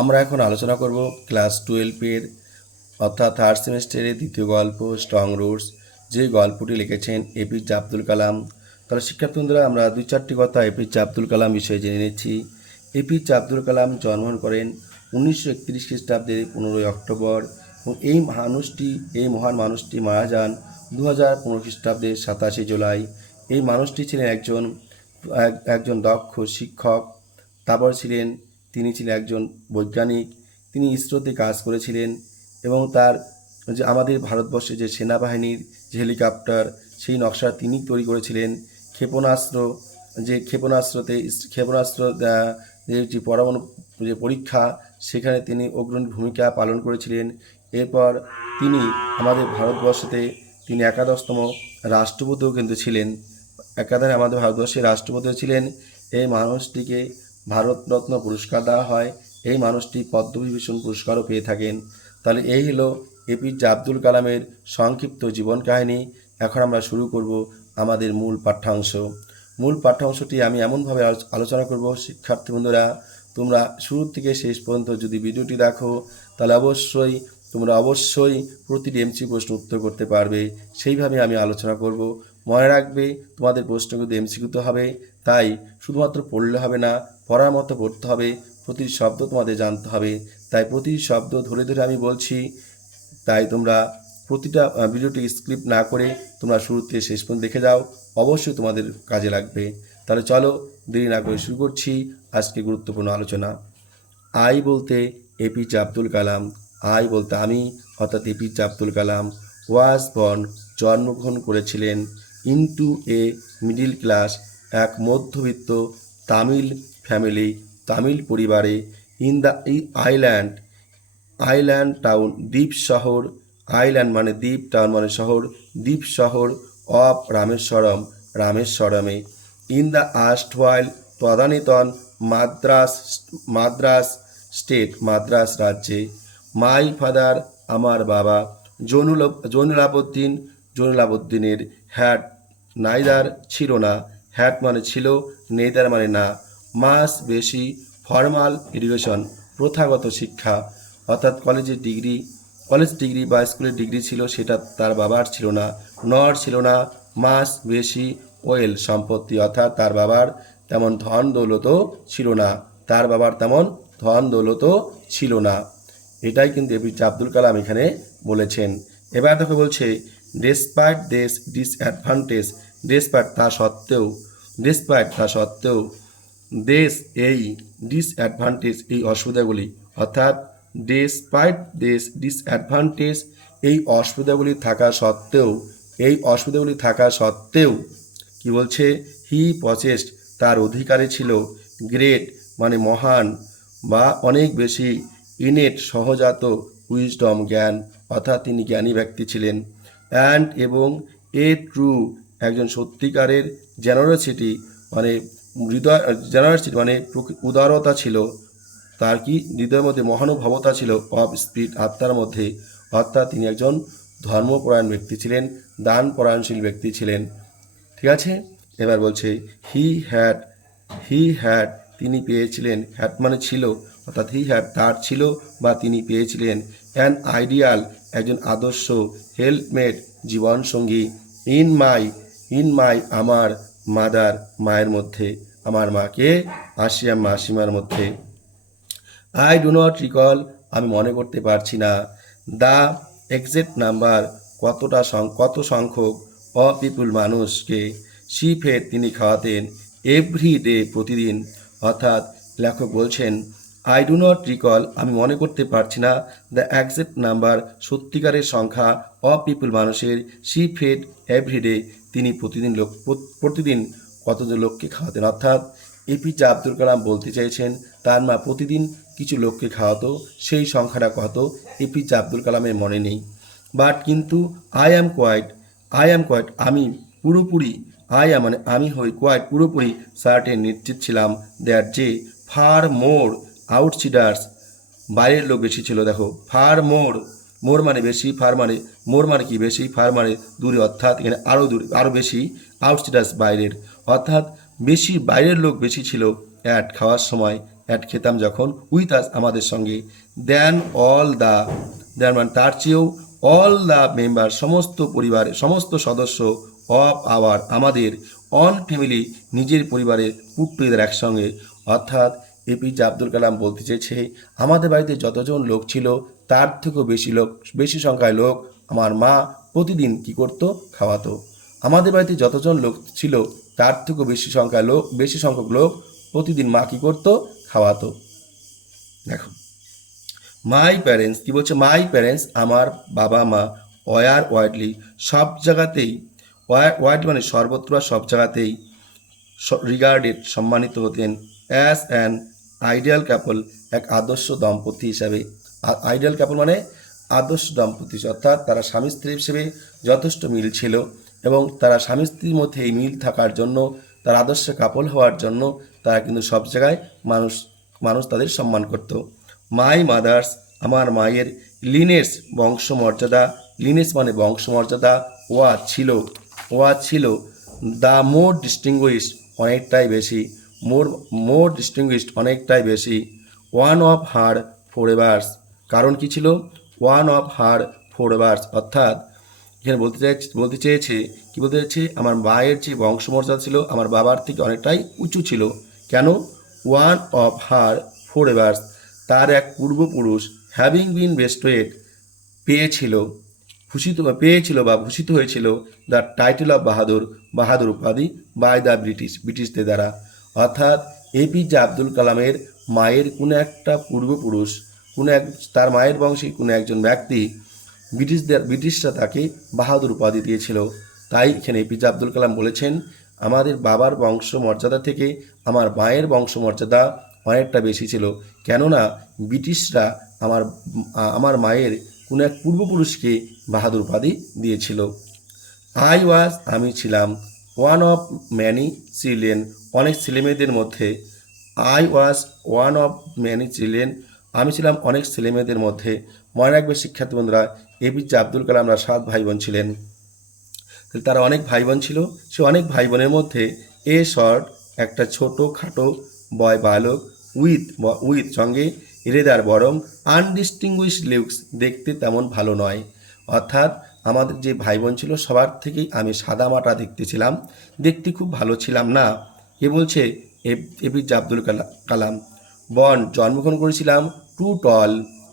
আমরা এখন আলোচনা করব ক্লাস 12-এর অর্থাৎ থার্ড সেমিস্টারের দ্বিতীয় গল্প স্ট্রং রুটস, যে গল্পটি লিখেছেন এপিজে আব্দুল কালাম। তাহলে শিক্ষার্থীরা আমরা 2-4টি কথা এপিজে আব্দুল কালাম বিষয়ে জেনে নিচ্ছি। এপিজে আব্দুল কালাম জন্মগ্রহণ করেন 1931 খ্রিস্টাব্দের 15ই অক্টোবর এবং এই মহান মানুষটি মারা যান 2015 খ্রিস্টাব্দের 27শে জুলাই। এই মানুষটি ছিলেন একজন দক্ষ শিক্ষক, তারপর তিনি ছিলেন একজন বৈজ্ঞানিক। তিনি ইসরোতে কাজ করেছিলেন এবং তার যে আমাদের ভারতবর্ষে যে সেনাবাহিনীর যে হেলিকপ্টার, সেই নকশা তিনি তৈরি করেছিলেন। ক্ষেপণাস্ত্র যে পরমাণু যে পরীক্ষা, সেখানে তিনি অগ্রণী ভূমিকা পালন করেছিলেন। এরপর তিনি আমাদের ভারতবর্ষতে তিনি একাদশতম রাষ্ট্রপতিও কিন্তু ছিলেন। আমাদের ভারতবর্ষের রাষ্ট্রপতিও ছিলেন। এই মানুষটিকে ভারতরত্ন পুরস্কার দেওয়া হয়। এই মানুষটি পদ্মবিভূষণ পুরস্কারও পেয়ে থাকেন। তাহলে এই হলো এপিজে আব্দুল কালামের সংক্ষিপ্ত জীবন কাহিনী। এখন আমরা শুরু করব আমাদের মূল পাঠ্যাংশটি আমি এমনভাবে আলোচনা করব, শিক্ষার্থী বন্ধুরা তোমরা শুরু থেকে শেষ পর্যন্ত যদি ভিডিওটি দেখো, তাহলে অবশ্যই প্রতিটি এমসি প্রশ্ন উত্তর করতে পারবে। সেইভাবে আমি আলোচনা করব। মনে রাখবে, তোমাদের প্রশ্নগুলো এমসিকিউতে হবে, তাই শুধুমাত্র পড়লে হবে না, পড়ার মতো পড়তে হবে। প্রতিটি শব্দ তোমাদের জানতে হবে, তাই প্রতিটি শব্দ ধরে ধরে আমি বলছি। তাই তোমরা প্রতিটা ভিডিওটি স্কিপ না করে তোমরা শুরু থেকে শেষ পর্যন্ত দেখে যাও, অবশ্যই তোমাদের কাজে লাগবে। তাহলে চলো দেরি না করে শুরু করছি আজকে গুরুত্বপূর্ণ আলোচনা। আই বলতে এপিজে আব্দুল কালাম, আই বলতে আমি, অর্থাৎ APJ Abdul Kalam was born জন্মগ্রহণ করেছিলেন ইনটু এ মিডিল ক্লাস, এক মধ্যবিত্ত তামিল ফ্যামিলি, তামিল পরিবারে, ইন দ্য আইল্যান্ড টাউন, দ্বীপ শহর, আইল্যান্ড মানে দ্বীপ, টাউন মানে শহর, দ্বীপ শহর অফ রামেশ্বরমে, ইন দ্য আর্স্টওয়াইল তদানীতন মাদ্রাস স্টেট, মাদ্রাস রাজ্যে। মাই ফাদার আমার বাবা, জৈনুলাবুদ্দিনের হ্যাড নাইদার ছিল না, হ্যাড মানে ছিল, নেইদার মানে না, মাস বেশি, ফর্মাল এডুকেশন প্রথাগত শিক্ষা, অর্থাৎ কলেজ ডিগ্রি বা স্কুলের ডিগ্রি ছিল, সেটা তার বাবার ছিল না। নর ছিল না, মাস বেশি, ওয়েল সম্পত্তি, অর্থাৎ তার বাবার তেমন ধন দৌলতও ছিল না। এটাই কিন্তু এপিজে আব্দুল কালাম এখানে বলেছেন। এবার দেখো বলছে ডেসপাইট দিস ডিসঅ্যাডভান্টেজ, ডেসপাইট তা সত্ত্বেও, দেশ এই ডিসঅ্যাডভান্টেজ এই অসুবিধাগুলি, অর্থাৎ ডেসপাইট দিস ডিসঅ্যাডভান্টেজ এই অসুবিধাগুলি থাকা সত্ত্বেও কি বলছে, হি পচেস্ট তার অধিকারে ছিল, গ্রেট মানে মহান বা অনেক বেশি, ইনেট সহজাত, উইজডম জ্ঞান, অর্থাৎ তিনি জ্ঞানী ব্যক্তি ছিলেন, অ্যান্ড এবং এ ট্রু একজন সত্যিকারের, জেনারসিটি মানে উদারতা ছিল, তার কি হৃদয়ের মধ্যে মহানুভবতা ছিল, অফ স্পিরিট আত্মার মধ্যে, অর্থাৎ তিনি একজন ধর্মপরায়ণ ব্যক্তি ছিলেন, দান পরায়ণশীল ব্যক্তি ছিলেন। ঠিক আছে, এবার বলছে হি হ্যাড তিনি পেয়েছিলেন, হ্যাড মানে ছিল, অর্থাৎ হি হ্যাড তার ছিল বা তিনি পেয়েছিলেন, অ্যান আইডিয়াল একজন আদর্শ, হেল্পমেট জীবনসঙ্গী, ইন মাই আমার মাদার মায়ের মধ্যে, আমার মাকে মাসিমার মধ্যে। আই ডু নট রিকল আমি মনে করতে পারছি না, দ্য এক্সাক্ট নাম্বার কত সংখ্যক, অফ পিপুল মানুষকে, শি ফেড তিনি খাওয়াতেন, এভরি ডে প্রতিদিন, অর্থাৎ লেখক বলছেন আই ডু নট রিকল আমি মনে করতে পারছি না, দ্য এক্সাক্ট নাম্বার সত্যিকারের সংখ্যা, অফ পিপুল মানুষের, শি ফেড এভরিডে তিনি প্রতিদিন কতজন লোককে খাওয়াতেন, অর্থাৎ এপিজে আব্দুল কালাম বলতে চাইছেন তার মা প্রতিদিন কিছু লোককে খাওয়াতো, সেই সংখ্যাটা কত এপিজে আব্দুল কালামের মনে নেই। বাট কিন্তু আই অ্যাম কোয়াইট আমি পুরোপুরি, মানে আমি হই, কোয়াইট পুরোপুরি, সার্টেন নিশ্চিত ছিলাম, দ্যাট যে ফার মোর আউটসাইডার্স বাইরের লোক বেশি ছিল। দেখো ফার মোর মানে বেশি, মোর মানে কি বেশি, ফার মানে দূরে, অর্থাৎ এখানে আরও বেশি, আউটসাইডার্স বাইরের, অর্থাৎ বেশি বাইরের লোক বেশি ছিল, অ্যাট খাওয়ার সময়, অ্যাট খেতাম যখন, উইথ আস আমাদের সঙ্গে, দেন অল দ্য, দেন মানে তার চেয়েও, অল দ্য মেম্বার সমস্ত পরিবারের সমস্ত সদস্য, অফ আওয়ার আমাদের, অন ফ্যামিলি নিজের পরিবারের, পুট টুগেদার একসঙ্গে। অর্থাৎ এপিজে আব্দুল কালাম বলতে চেয়েছে আমাদের বাড়িতে যতজন লোক ছিল তার থেকেও বেশি সংখ্যায় লোক আমার মা প্রতিদিন কি করত, খাওয়াতো। আমাদের বাড়িতে যতজন লোক ছিল তার থেকেও বেশি সংখ্যক লোক প্রতিদিন মা কি করতো, খাওয়াতো। দেখো মাই প্যারেন্টস কি বলছে, মাই প্যারেন্টস আমার বাবা মা, ওয়ার ওয়াইডলি সব জায়গাতেই, ওয়াইড মানে সর্বত্র সব জায়গাতেই, রিগার্ডেড সম্মানিত হতেন, অ্যাজ অ্যান আইডিয়াল কাপল এক আদর্শ দম্পতি হিসাবে। আইডিয়াল কাপল মানে আদর্শ দম্পতি, অর্থাৎ তারা স্বামী স্ত্রী হিসেবে যথেষ্ট মিল ছিল এবং তারা স্বামী স্ত্রীর মধ্যে এই মিল থাকার জন্য, তার আদর্শ কাপল হওয়ার জন্য তারা কিন্তু সব জায়গায় মানুষ তাদের সম্মান করত। মাই মাদার্স আমার মায়ের, লিনেস বংশমর্যাদা, লিনেস মানে বংশমর্যাদা, ওয়া ছিল দ্য মোর ডিস্টিংগুইশড অনেকটাই বেশি, মোর ডিস্টিংগুইশড অনেকটাই বেশি, ওয়ান অফ হার ফোরএভার্স কারণ কি ছিল, ওয়ান অফ হার ফোরএভার্স অর্থাৎ এখানে বলতে চেয়েছে আমার মায়ের যে বংশমর্যাদা ছিল আমার বাবার থেকে অনেকটাই উঁচু ছিল। কেন, ওয়ান অফ হার ফোরএভার্স তার এক পূর্বপুরুষ, হ্যাভিং বিন বেস্টেড পেয়েছিল বা ভূষিত হয়েছিল দ্য টাইটেল অফ বাহাদুর উপাধি বাই দ্য ব্রিটিশদের দ্বারা। অর্থাৎ এপিজে আব্দুল কালামের মায়ের কোনো একটা পূর্বপুরুষ, তার মায়ের বংশী কোনো একজন ব্যক্তি ব্রিটিশরা তাকে বাহাদুর উপাধি দিয়েছিল। তাই এখানে এপিজে আব্দুল কালাম বলেছেন আমাদের বাবার বংশমর্যাদা থেকে আমার মায়ের বংশমর্যাদা অনেকটা বেশি ছিল, কেননা ব্রিটিশরা আমার মায়ের কোনো এক পূর্বপুরুষকে বাহাদুর উপাধি দিয়েছিল। আমি ছিলাম ওয়ান অফ ম্যানি চিলড্রেন অনেক ছেলেমেয়েদের মধ্যে, আমি ছিলাম অনেক ছেলেমেয়েদের মধ্যে। মনে রাখবে শিক্ষার্থী বন্ধুরা, এপিজে আব্দুল কালামরা 7 ভাই বোন ছিলেন। তারা অনেক ভাই বোন ছিল, সে অনেক ভাই বোনের মধ্যে এ শর্ট একটা ছোটো খাটো বয় বালক, উইথ সঙ্গে রেদার বরং আনডিস্টিংগুইশড লুকস দেখতে তেমন ভালো নয়। অর্থাৎ আমাদের যে ভাই বোন ছিল সবার থেকেই আমি সাদা মাটা দেখতেছিলাম, দেখতে খুব ভালো ছিলাম না। এ বলছে এপিজে আব্দুল কালাম। জন্মগ্রহণ করেছিলাম to tall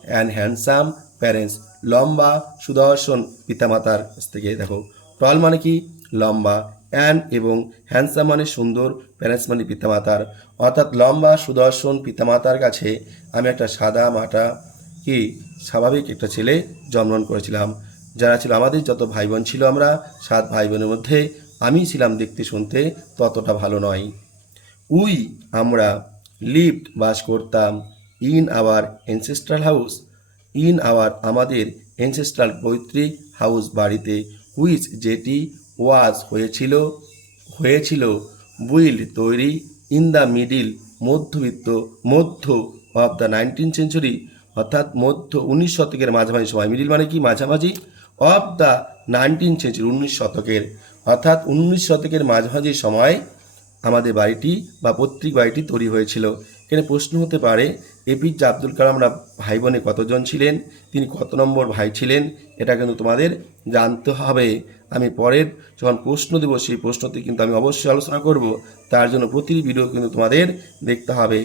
and handsome parents লম্বা সুদর্শন পিতামাতার কাছ থেকে। দেখো টল মানে কি, লম্বা, অ্যান্ড এবং হ্যান্ডসাম মানে সুন্দর, প্যারেন্টস মানে পিতামাতার। অর্থাৎ লম্বা সুদর্শন পিতামাতার কাছে আমি একটা সাদা মাটা কি স্বাভাবিক একটা ছেলে জন্মগ্রহণ করেছিলাম। যারা ছিল আমাদের যত ভাই বোন ছিল আমরা 7 ভাই বোনের মধ্যে আমি ছিলাম দেখতে শুনতে ততটা ভালো নয়। আমরা লিভড বাস করতাম ইন আওয়ার আমাদের এনসেস্ট্রাল পৈতৃক হাউস বাড়িতে, হুইচ যেটি ওয়াজ হয়েছিল বুইল্ড তৈরি ইন দ্য মধ্য অফ দ্য 19th century অর্থাৎ 19 শতকের মাঝামাঝি সময়, মিডিল মানে কি মাঝামাঝি, অফ দ্য 19th century 19 শতকের, অর্থাৎ 19 শতকের মাঝামাঝি সময় আমাদের বাড়িটি বা পৈতৃক বাড়িটি তৈরি হয়েছিল। এখানে প্রশ্ন হতে পারে এপিজে আব্দুল কালামরা ভাই বোনে কতজন ছিলেন, তিনি কত নম্বর ভাই ছিলেন, এটা কিন্তু তোমাদের জানতে হবে। আমি পরের যখন প্রশ্ন দেব সেই প্রশ্নটি কিন্তু আমি অবশ্যই আলোচনা করব, তার জন্য প্রতিটি ভিডিও কিন্তু তোমাদের দেখতে হবে।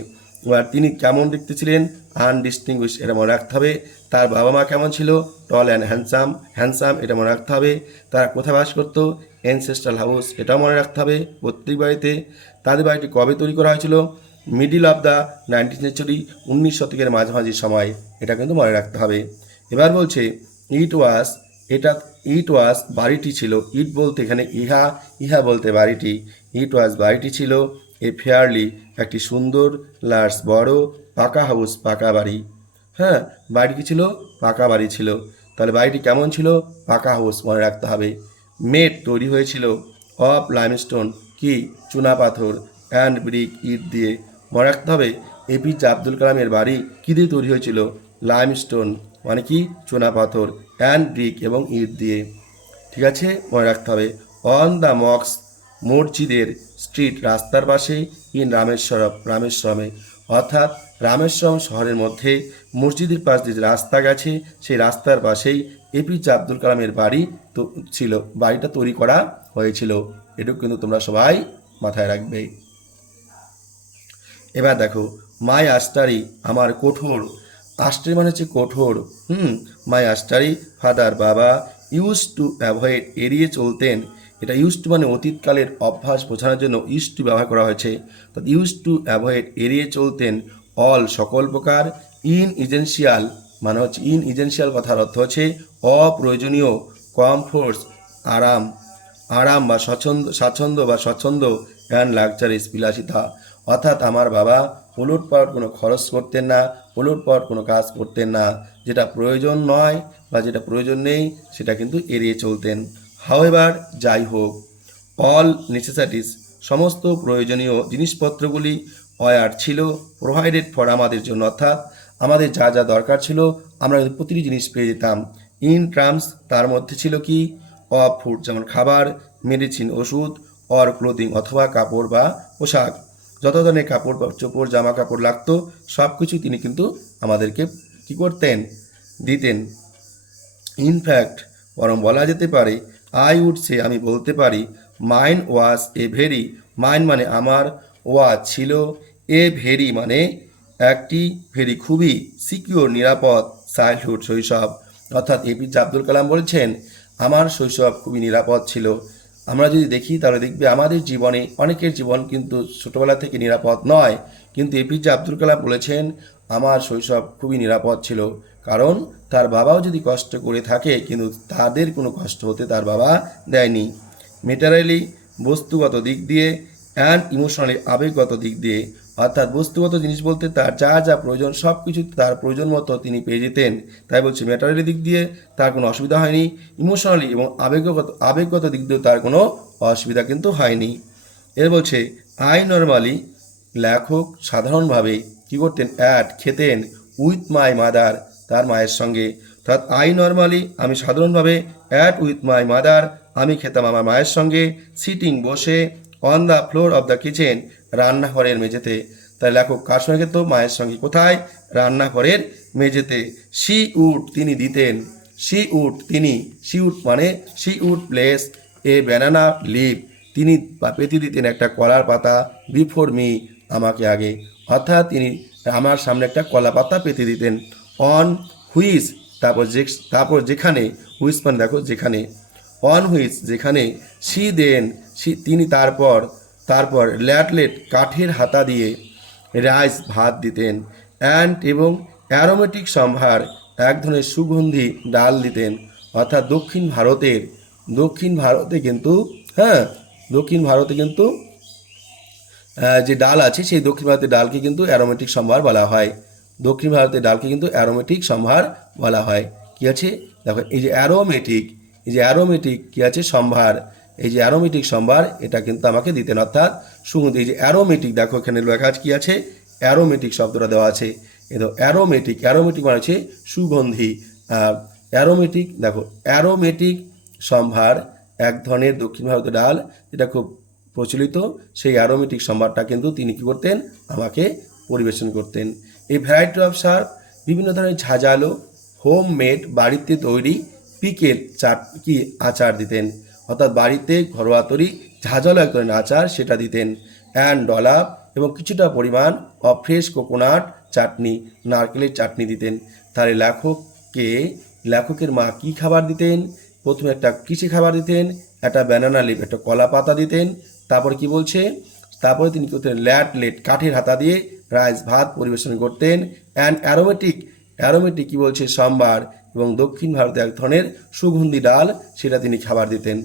এবার তিনি কেমন দেখতে ছিলেন, আনডিস্টিংগুইশ, এটা মনে রাখতে হবে। তার বাবা মা কেমন ছিল, টল অ্যান্ড হ্যান্ডসাম, এটা মনে রাখতে হবে। তারা কোথায় বাস করতো, এনসেস্ট্রাল হাউস, এটাও মনে রাখতে হবে প্রত্যেক বাড়িতে। তাদের বাড়িটি কবে তৈরি করা হয়েছিল, middle of the 19th century 19 শতকের মাঝামাঝি সময়, এটা কিন্তু মনে রাখতে হবে। এবার বলছে ইট ওয়াজ বাড়িটি ছিল, ইট বলতে এখানে ইহা বলতে বাড়িটি, ইট ওয়াজ বাড়িটি ছিল এ ফেয়ারলি একটি সুন্দর লার্জ বড় পাকা হাউস পাকা বাড়ি। হ্যাঁ, বাড়িটি ছিল পাকা বাড়ি ছিল, তাহলে বাড়িটি কেমন ছিল, পাকা হাউস মনে রাখতে হবে। মেড তৈরি হয়েছিল অফ লাইমস্টোন কি চুনা পাথর, অ্যান্ড ব্রিক ইট দিয়ে, মনে রাখতে হবে এপিজে আব্দুল কালামের বাড়ি কী দিয়ে তৈরি হয়েছিল, লাইমস্টোন মানে কি চুনা পাথর, অ্যান্ড ব্রিক এবং ইট দিয়ে। ঠিক আছে, মনে রাখতে হবে। অন দ্য মস্ক মসজিদের স্ট্রিট রাস্তার পাশে ইন রামেশ্বরমে, অর্থাৎ রামেশ্বরম শহরের মধ্যে মসজিদের পাশ দিয়ে যে রাস্তা গেছে সেই রাস্তার পাশেই এপিজে আব্দুল কালামের বাড়ি তো ছিল, বাড়িটা তৈরি করা হয়েছিল। এটুকু কিন্তু তোমরা সবাই মাথায় রাখবে। এবার দেখো, মাই আস্টারি আমার কঠোর, আস্টারি মানে হচ্ছে কঠোর। মাই আস্টারি ফাদার বাবা ইউজ টু অ্যাভয়েড এড়িয়ে চলতেন। এটা ইউজ টু মানে অতীতকালের অভ্যাস বোঝানোর জন্য ইউজ টু ব্যবহার করা হয়েছে। তো ইউজ টু অ্যাভয়েড এড়িয়ে চলতেন অল সকল প্রকার ইন ইজেন্সিয়াল মানে হচ্ছে ইন ইজেন্সিয়াল কথার অর্থ হচ্ছে অপ্রয়োজনীয়, কমফোর্টস আরাম, আরাম বা স্বাচ্ছন্দ্য বা স্বচ্ছন্দ, অ্যান্ড লাক্সারিস বিলাসিতা। অর্থাৎ আমার বাবা ওলটপালট কোনো খরচ করতেন না, ওলটপালট কোনো কাজ করতেন না, যেটা প্রয়োজন নয় বা যেটা প্রয়োজন নেই সেটা কিন্তু এড়িয়ে চলতেন। হাউএভার যাই হোক, অল নেসেসারিটিস সমস্ত প্রয়োজনীয় জিনিসপত্রগুলি ওয়ার ছিল প্রোভাইডেড ফর আমাদের জন্য, অর্থাৎ আমাদের যা যা দরকার ছিল আমরা প্রতিটি জিনিস পেয়ে যেতাম। ইন টার্মস তার মধ্যে ছিল কি, অফ ফুড যেমন খাবার, মেডিসিন ওষুধ, অর ক্লোদিং অথবা কাপড় বা পোশাক, যত ধরনের কাপড় চোপড় জামা কাপড় লাগতো সব কিছু তিনি কিন্তু আমাদেরকে কী করতেন, দিতেন। ইনফ্যাক্ট বরং বলা যেতে পারে, আই উড সে আমি বলতে পারি, mine was a very, mine মানে আমার, ওয়াজ ছিল, এ ভেরি মানে একটি, ভেরি খুবই, সিকিউর নিরাপদ, চাইল্ডহুড শৈশব। অর্থাৎ এপিজে আব্দুল কালাম বলছেন আমার শৈশব খুবই নিরাপদ ছিল। আমরা যদি দেখি তাহলে দেখবে আমাদের জীবনে অনেকের জীবন কিন্তু ছোটোবেলা থেকে নিরাপদ নয়, কিন্তু এপিজে আব্দুল কালাম বলেছেন আমার শৈশব খুবই নিরাপদ ছিল, কারণ তার বাবাও যদি কষ্ট করে থাকে কিন্তু তাদের কোনো কষ্ট হতে তার বাবা দেয়নি। মেটারিয়ালি বস্তুগত দিক দিয়ে, অ্যান্ড ইমোশনালি আবেগগত দিক দিয়ে, অর্থাৎ বস্তুগত জিনিস বলতে তার যা যা প্রয়োজন সব কিছু তার প্রয়োজন মতো তিনি পেয়ে যেতেন। তাই বলছে ম্যাটারিয়ালি দিক দিয়ে তার কোনো অসুবিধা হয়নি, ইমোশনালি এবং আবেগগত দিক দিয়েও তার কোনো অসুবিধা কিন্তু হয়নি। এর বলছে আই নর্মালি লেখক সাধারণভাবে কী করতেন, খেতেন উইথ মাই মাদার তার মায়ের সঙ্গে, অর্থাৎ আই নর্মালি আমি সাধারণভাবে উইথ মাই মাদার আমি খেতাম আমার মায়ের সঙ্গে, সিটিং বসে, on the floor of the kitchen রান্নাঘরের মেঝেতে। তাই লেখক কার সঙ্গে খেত, মায়ের সঙ্গে। কোথায়, রান্নাঘরের মেঝেতে। শি উড তিনি দিতেন, শি উড তিনি, শি উড মানে she would place a banana leaf তিনি পেতে দিতেন একটা কলার পাতা, বিফোর মি আমাকে আগে, অর্থাৎ তিনি আমার সামনে একটা কলা পাতা পেতে দিতেন। অন হুইচ তারপর যেখানে, হুইচ মানে দেখো যেখানে, অন হুইচ যেখানে, সি দেন তিনি তারপর ল্যাটলেট কাঠের হাতা দিয়ে রাইস ভাত দিতেন, অ্যান্ড এবং অ্যারোমেটিক সম্ভার এক ধরনের সুগন্ধি ডাল দিতেন। অর্থাৎ দক্ষিণ ভারতে কিন্তু দক্ষিণ ভারতে কিন্তু যে ডাল আছে সেই দক্ষিণ ভারতের ডালকে কিন্তু অ্যারোমেটিক সম্ভার বলা হয়। দক্ষিণ ভারতের ডালকে কিন্তু অ্যারোমেটিক সম্ভার বলা হয়। কি আছে দেখো, এই যে অ্যারোমেটিক কি আছে সম্ভার, এই যে অ্যারোমেটিক সম্ভার এটা কিন্তু আমাকে দিতেন, অর্থাৎ সুগন্ধি। এই যে অ্যারোমেটিক দেখো এখানে লেখা আছে কি আছে, অ্যারোমেটিক শব্দটা দেওয়া আছে। এই তো অ্যারোমেটিক মানে হচ্ছে সুগন্ধি। অ্যারোমেটিক দেখো, অ্যারোমেটিক সম্ভার এক ধরনের দক্ষিণ ভারতের ডাল যেটা খুব প্রচলিত, সেই অ্যারোমেটিক সম্ভারটা কিন্তু তিনি কী করতেন, আমাকে পরিবেশন করতেন। এই ভ্যারাইটি অফ শার্প বিভিন্ন ধরনের ঝাঁঝালো হোম মেড বাড়িতে তৈরি পিকেল আচার দিতেন, অর্থাৎ বাড়িতে ঘরোয়া তৈরি ঝাঁঝালো এক ধরনের আচার সেটা দিতেন। অ্যান্ড ডলাপ এবং কিছুটা পরিমাণ অফ ফ্রেশ কোকোনাট চাটনি, নারকেলের চাটনি দিতেন। তাহলে লেখকের মা কি খাবার দিতেন, প্রথমে একটা কিসে খাবার দিতেন, একটা ব্যানানা লিভ একটা কলা পাতা দিতেন। তারপরে কি বলছে, তারপরে তিনি করতেন ল্যাটলেট কাঠের হাতা দিয়ে রাইস ভাত পরিবেশন করতেন। অ্যান্ড অ্যারোমেটিক কি বলছে সম্ভার, এবং দক্ষিণ ভারতে এক ধরনের সুগন্ধি ডাল সেটা তিনি খাবার দিতেন।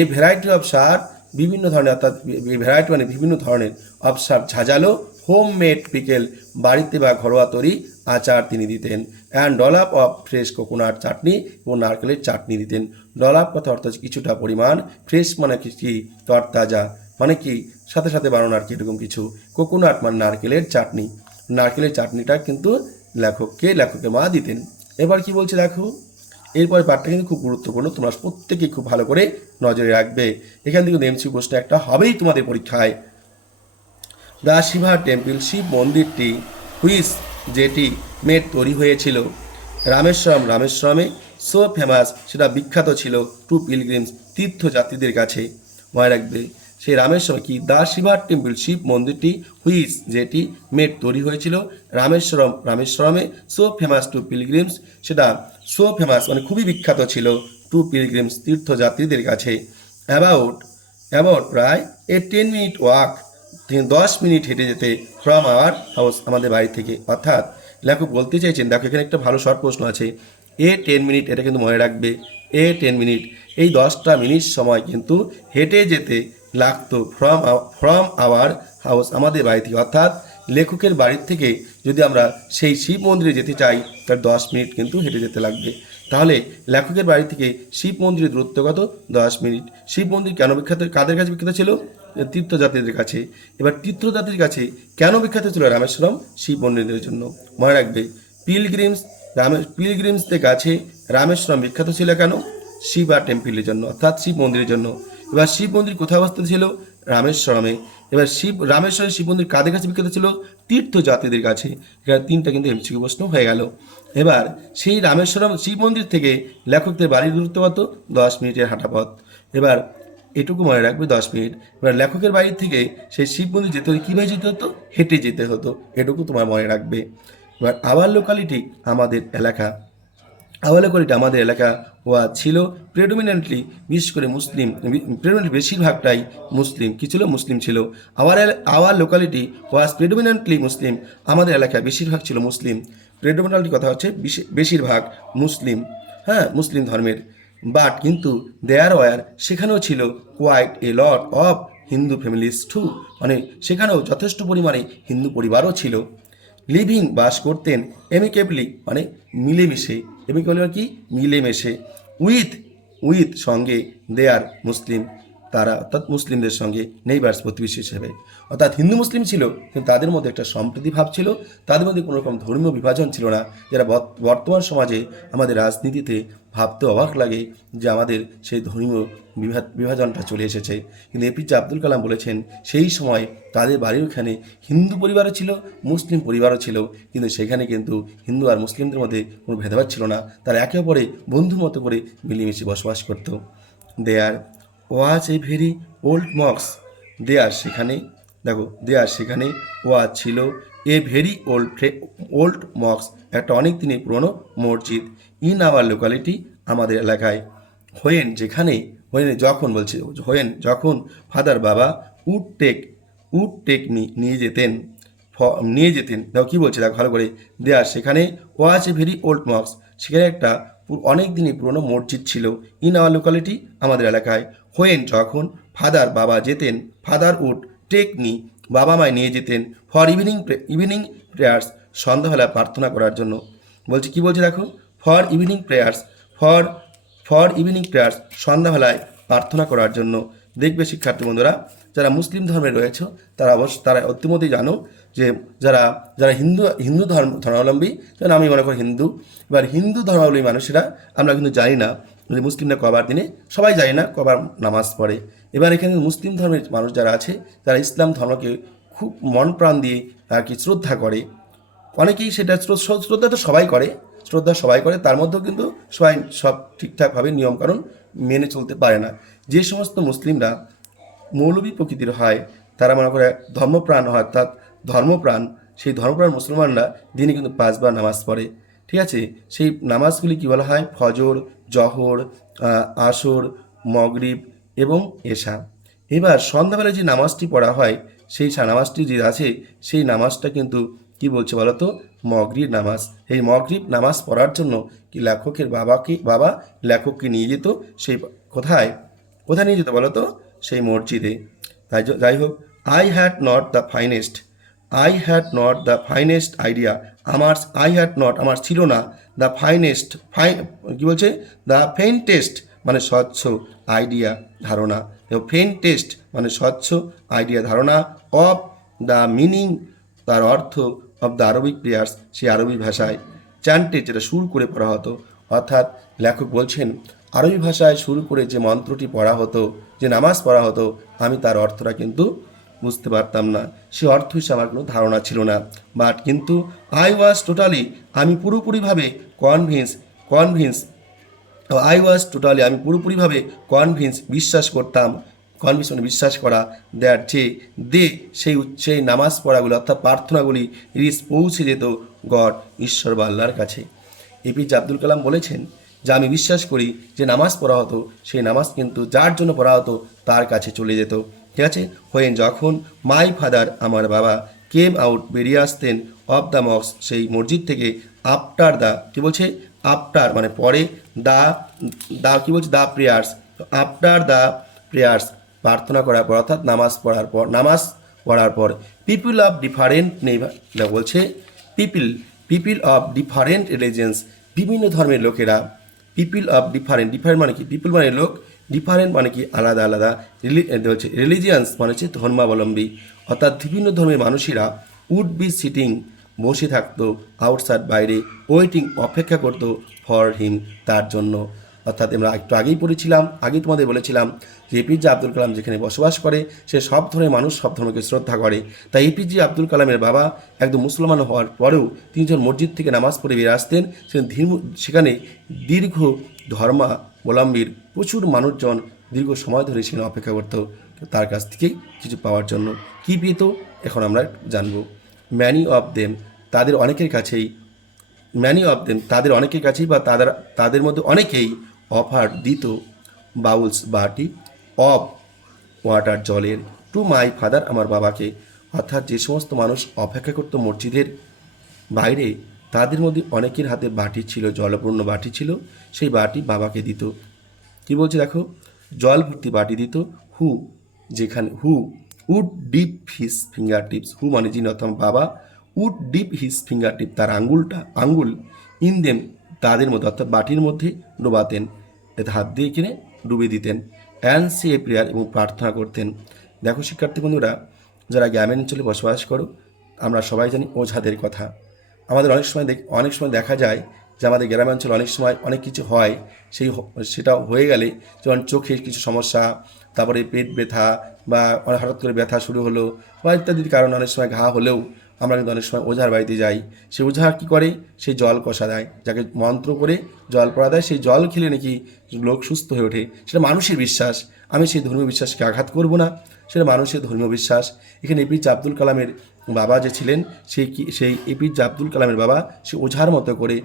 এই ভ্যারাইটি অফ শার্প বিভিন্ন ধরনের, অর্থাৎ এই ভ্যারাইটি মানে বিভিন্ন ধরনের অফ শার্প ঝাঁঝালো হোম মেড পিকেল বাড়িতে বা ঘরোয়া তৈরি আচার তিনি দিতেন। And dollop of fresh coconut chutney এবং নারকেলের চাটনি দিতেন। ডলাপ কথা অর্থাৎ কিছুটা পরিমাণ, ফ্রেশ মানে কি তরতাজা মানে কি সাথে সাথে বানানো আর কি এরকম কিছু, কোকোনাট মানে নারকেলের চাটনিটা কিন্তু লেখকের মা দিতেন। এবার কি বলছে দেখো, এরপরে পাঠটা কিন্তু খুব গুরুত্বপূর্ণ, তোমরা প্রত্যেকেই খুব ভালো করে নজরে রাখবে। এখান থেকে এমসিকিউ প্রশ্ন একটা হবেই তোমাদের পরীক্ষায়। দ্য শিবা টেম্পল, শিব মন্দিরটি, হুইচ যেটি মেড তৈরি হয়েছিল রামেশ্বরমে, সো ফেমাস সেটা বিখ্যাত ছিল টু পিলগ্রিমস তীর্থযাত্রীদের কাছে। মনে রাখবে সেই রামেশ্বর কি দ্য শিবা টেম্পল, শিব মন্দিরটি, হুইচ যেটি মেড তৈরি হয়েছিল রামেশ্বরমে, সো ফেমাস টু পিলগ্রিমস সেটা সো ফেমাস মানে খুবই বিখ্যাত ছিল টু পিলগ্রিমস তীর্থযাত্রীদের কাছে। অ্যাবাউট প্রায় 10 মিনিট ওয়াক, 10 মিনিট হেঁটে যেতে ফ্রম আওয়ার হাউস আমাদের বাড়ি থেকে। অর্থাৎ লেখক বলতে চাইছেন, দেখো এখানে একটা ভালো শর্ট প্রশ্ন আছে, 10 মিনিট, এটা কিন্তু মনে রাখবে 10 মিনিট, এই 10টা মিনিট সময় কিন্তু হেঁটে যেতে লাগতো ফ্রম আওয়ার হাউস আমাদের বাড়ি থেকে। অর্থাৎ লেখকের বাড়ির থেকে যদি আমরা সেই শিব মন্দিরে যেতে চাই তার 10 মিনিট কিন্তু হেঁটে যেতে লাগবে। তাহলে লেখকের বাড়ি থেকে শিব মন্দিরের দূরত্ব কত? 10 মিনিট। শিব মন্দির কেন বিখ্যাত, কাদের কাছে বিখ্যাত ছিল? তীর্থযাত্রীদের কাছে। এবার তীর্থযাত্রীর কাছে কেন বিখ্যাত ছিল রামেশ্বরম? শিব মন্দিরের জন্য। মনে রাখবে পিলগ্রিমসদের কাছে রামেশ্বরম বিখ্যাত ছিল কেন? শিবা টেম্পলের জন্য, অর্থাৎ শিব মন্দিরের জন্য। এবার শিব মন্দির কোথায় অবস্থিত ছিল? রামেশ্বরমে। এবার রামেশ্বরের শিব মন্দির কাদের কাছে বিখ্যাত ছিল? তীর্থযাত্রীদের কাছে। এখানে 3টা কিন্তু এমসিকিউ প্রশ্ন হয়ে গেল। এবার সেই রামেশ্বরম শিব মন্দির থেকে লেখকদের বাড়ির দূরত্ব কত? 10 মিনিটের হাঁটা পথ। এবার এটুকু মনে রাখবে 10 মিনিট। এবার লেখকের বাড়ি থেকে সেই শিব মন্দির যেতে হলে কীভাবে যেতে হতো? হেঁটে যেতে হতো। এটুকু তোমার মনে রাখবে। এবার আওয়ার লোকালিটি আমাদের এলাকা, আমাদের এলাকা ছিল প্রেডোমিনেন্টলি, বিশেষ করে মুসলিম, বেশিরভাগটাই মুসলিম। কি ছিল? মুসলিম ছিল। আওয়ার লোকালিটি ওয়াজ প্রেডোমিনেন্টলি মুসলিম, আমাদের এলাকায় বেশিরভাগ ছিল মুসলিম। প্রেডোমিনেন্টলি কথা হচ্ছে বেশিরভাগ মুসলিম, হ্যাঁ, মুসলিম ধর্মের। বাট কিন্তু দেয়ার ওয়ার, সেখানেও ছিল quite a lot of Hindu families too, মানে সেখানেও যথেষ্ট পরিমাণে হিন্দু পরিবারও ছিল। লিভিং, বাস করতেন, এমিকেবলি মানে মিলেমিশে, এমিকেবলি মানে কি? মিলেমিশে, উইথ সঙ্গে, দেয়ার মুসলিম তারা, অর্থাৎ মুসলিমদের সঙ্গে, নেইবার্স প্রতিবেশী হিসেবে। অর্থাৎ হিন্দু মুসলিম ছিল কিন্তু তাদের মধ্যে একটা সম্প্রীতি ভাব ছিল, তাদের মধ্যে কোনো রকম ধর্মীয় বিভাজন ছিল না, যারা বর্তমান সমাজে আমাদের রাজনীতিতে ভাবতে অবাক লাগে যে আমাদের সেই ধর্মীয় বিভাজনটা চলে এসেছে। কিন্তু এপিজে আব্দুল কালাম বলেছেন সেই সময় তাদের বাড়ির ওখানে হিন্দু পরিবারও ছিল, মুসলিম পরিবারও ছিল, কিন্তু সেখানে কিন্তু হিন্দু আর মুসলিমদের মধ্যে কোনো ভেদাভেদ ছিল না, তারা একে অপরে বন্ধু মতো করে মিলেমিশে বসবাস করত। দেয়ার ওয়াজ এ ভেরি ওল্ড মক্স, সেখানে দেখো সেখানে ওয়াজ ছিল এ ভেরি ওল্ড মক্স, একটা অনেক দিনের পুরনো মসজিদ, ইন আওয়ার লোকালিটি আমাদের এলাকায়। যখন ফাদার বাবা উড টেক নিয়ে যেতেন, দেখো কী বলছে, দেখো ভালো করে। সেখানে ওয়াজ এ ভেরি ওল্ড মক্স, সেখানে একটা অনেক দিনই পুরনো মসজিদ ছিল, ইন আওয়ার লোকালিটি আমাদের এলাকায়। যখন ফাদার বাবা যেতেন, ফাদার উড টেক মি বাবা মায় নিয়ে যেতেন, ফর ইভিনিং প্রেয়ার্স সন্ধ্যাবেলা প্রার্থনা করার জন্য। বলছি কি বলছে দেখো, ফর ইভিনিং প্রেয়ার্স সন্ধ্যাবেলায় প্রার্থনা করার জন্য। দেখবে শিক্ষার্থী বন্ধুরা, যারা মুসলিম ধর্মে রয়েছে তারা অতিমধ্যেই জানো যে যারা হিন্দু ধর্মাবলম্বী, যেমন আমি মনে করি হিন্দু, এবার হিন্দু ধর্মাবলম্বী মানুষেরা আমরা কিন্তু জানি না যে মুসলিমরা কবার দিনে, সবাই জানি না কবার নামাজ পড়ে। এবার এখানে মুসলিম ধর্মের মানুষ যারা আছে, যারা ইসলাম ধর্মকে খুব মন প্রাণ দিয়ে আর কি শ্রদ্ধা করে, অনেকেই সেটা শ্রদ্ধা তো সবাই করে, তার মধ্যেও কিন্তু সবাই সব ঠিকঠাকভাবে নিয়মকানুন মেনে চলতে পারে না। যে সমস্ত মুসলিমরা মৌলবী প্রকৃতির হয়, তারা মনে করে ধর্মপ্রাণ হয়, অর্থাৎ ধর্মপ্রাণ, সেই ধর্মপ্রাণ মুসলমানরা দিনে কিন্তু 5 বার নামাজ পড়ে। ঠিক আছে, সেই নামাজগুলি কী বলা হয়? ফজর, জহর, আসর, মগরিব এবং এশা। এবার সন্ধ্যাবেলায় যে নামাজটি পড়া হয়, সেই নামাজটি যে আছে, সেই নামাজটা কিন্তু কি বলছে বলো তো? মগরিব নামাজ। এই মগরিব নামাজ পড়ার জন্য কি বাবা লেখককে নিয়ে যেত সেই কোথায় নিয়ে যেত বলো তো? সেই মসজিদে। যাই হোক, I had not the finest idea, আমার ছিল না দ্য কি বলছে? দ্য ফেইন্টেস্ট মানে স্বচ্ছ, আইডিয়া ধারণা, ফেইন্টেস্ট মানে স্বচ্ছ, আইডিয়া ধারণা, অফ দ্য মিনিং তার অর্থ, অফ দ্য আরবিক প্রেয়ার্স সেই আরবি ভাষায়, চ্যান্টেড যেটা সুর করে পড়া হতো। অর্থাৎ লেখক বলছেন আরবি ভাষায় শুরু করে যে মন্ত্রটি পড়া হতো, যে নামাজ পড়া হতো, আমি তার অর্থটা কিন্তু বুঝতে পারতাম না, সে অর্থ হিসেবে আমার কোনো ধারণা ছিল না। বাট কিন্তু আই ওয়াজ টোটালি, আমি পুরোপুরিভাবে কনভিন্স আমি পুরোপুরিভাবে বিশ্বাস করতাম, বিশ্বাস করা, দ্যাট যে সেই নামাজ পড়াগুলো অর্থাৎ প্রার্থনাগুলি পৌঁছে যেত গড, ঈশ্বর বা আল্লাহর কাছে। এপিজে আব্দুল কালাম বলেছেন যে আমি বিশ্বাস করি যে নামাজ পড়া হতো, সেই নামাজ কিন্তু যার জন্য পড়া হতো তার কাছে চলে যেত। ঠিক আছে, যখন মাই ফাদার, আমার বাবা, কেম আউট, বেরিয়ে আসতেন, অফ দ্য মক্স, সেই মসজিদ থেকে, আফটার দ্য, কি বলছে, আফটার মানে পরে, দা কি বলছে, the prayers, after the prayers, প্রার্থনা করার পর অর্থাৎ নামাজ পড়ার পর পিপল অফ ডিফারেন্ট বলছে পিপল অফ ডিফারেন্ট রিলিজিয়ন্স, বিভিন্ন ধর্মের লোকেরা, পিপল অফ ডিফারেন্ট মানে কি, পিপল মানে লোক, ডিফারেন্ট মানে কি আলাদা আলাদা, বলছে রিলিজিয়ান্স মানে হচ্ছে ধর্মাবলম্বী, অর্থাৎ বিভিন্ন ধর্মের মানুষেরা উড বি সিটিং, বসে থাকতো, আউটসাইড বাইরে, ওয়েটিং অপেক্ষা করতো, ফর হিম তার জন্য। অর্থাৎ আমরা একটু আগেই পড়েছিলাম, আগেই তোমাদের বলেছিলাম যে এপিজে আব্দুল কালাম যেখানে বসবাস করে সে সব ধরনের মানুষ সব ধর্মকে শ্রদ্ধা করে। তাই এপিজে আব্দুল কালামের বাবা একদম মুসলমান হওয়ার পরেও তিনি যখন মসজিদ থেকে নামাজ পড়ে বেরিয়ে আসতেন, সেখানে দীর্ঘ ধর্মাবলম্বীর প্রচুর মানুষজন দীর্ঘ সময় ধরে সেখানে অপেক্ষা করতো তার কাছ থেকে কিছু পাওয়ার জন্য। কী পেত এখন আমরা জানব। ম্যানি অফ দেম, তাদের অনেকের কাছেই বা তাদের মধ্যে অনেকেই অফার দিত বাউলস বাটি অফ ওয়াটার, জলের, টু মাই ফাদার, আমার বাবাকে। অর্থাৎ যে সমস্ত মানুষ অপেক্ষা করতো মসজিদের বাইরে, তাদের মধ্যে অনেকের হাতে বাটি ছিল, জলপূর্ণ বাটি ছিল, সেই বাটি বাবাকে দিত। কি বলছে দেখো, জল ভর্তি বাটি দিত, who would dip his finger tips, who মানে যিনি অর্থাৎ বাবা, would dip his finger tip, তার আঙ্গুল ইন দেম, তাদের মধ্যে অর্থাৎ বাটির মধ্যে ডোবাতেন, এতে হাত দিয়ে কিনে ডুবে দিতেন, অ্যান্ড সে প্রেয়ার, এবং প্রার্থনা করতেন। দেখো শিক্ষার্থী বন্ধুরা, যারা গ্রামীণ অঞ্চলে বসবাস করো, আমরা সবাই জানি ওঝাদের কথা। আমাদের অনেক সময় দেখা যায় যে আমাদের গ্রামাঞ্চলে অনেক সময় অনেক কিছু হয়, সেটা হয়ে গেলে যেমন চোখের কিছু সমস্যা, তারপরে পেট ব্যথা বা হঠাৎ করে ব্যথা শুরু হলো বা ইত্যাদির কারণে অনেক সময় ঘা হলেও আমরা কিন্তু অনেক সময় ওঝার বাড়িতে যাই। সেই ওঝা কী করে, সেই জল কষা দেয়, যাকে মন্ত্র করে জল পড়া দেয়, সেই জল খেলে নাকি লোক সুস্থ হয়ে ওঠে। সেটা মানুষের বিশ্বাস, আমি সেই ধর্মীয় বিশ্বাসকে আঘাত করব না, সেটা মানুষের ধর্মীয় বিশ্বাস। এখানে এপিজে আব্দুল কালামের বাবা যে ছিলেন, সেই এপিজে আব্দুল কালামের বাবা সে ওঝার মতো করে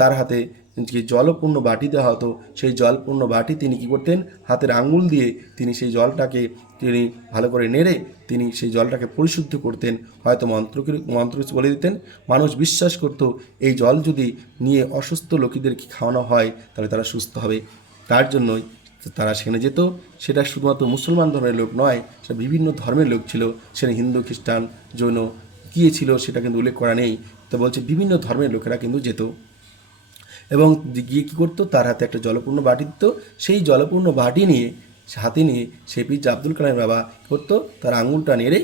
তার হাতে যে জলপূর্ণ বাটি দেওয়া হতো, সেই জলপূর্ণ বাটি তিনি কী করতেন, হাতের আঙুল দিয়ে তিনি সেই জলটাকে তিনি ভালো করে নেড়ে তিনি সেই জলটাকে পরিশুদ্ধ করতেন, হয়তো মন্ত্র বলে দিতেন। মানুষ বিশ্বাস করত এই জল যদি নিয়ে অসুস্থ লোকেদেরকে খাওয়ানো হয় তাহলে তারা সুস্থ হবে, তার জন্যই তারা সেখানে যেত। সেটা শুধুমাত্র মুসলমান ধর্মের লোক নয়, সেটা বিভিন্ন ধর্মের লোক ছিল, সেখানে হিন্দু, খ্রিস্টান, জৈন ছিল সেটা কিন্তু উল্লেখ করা নেই, তো বলছে বিভিন্ন ধর্মের লোকেরা কিন্তু যেত এবং গিয়ে কী করতো, তার হাতে একটা জলপূর্ণ বাটি দিত, সেই জলপূর্ণ বাটি হাতে নিয়ে সে এপিজে আব্দুল কালামের বাবা করতো, তার আঙুলটা নেড়ে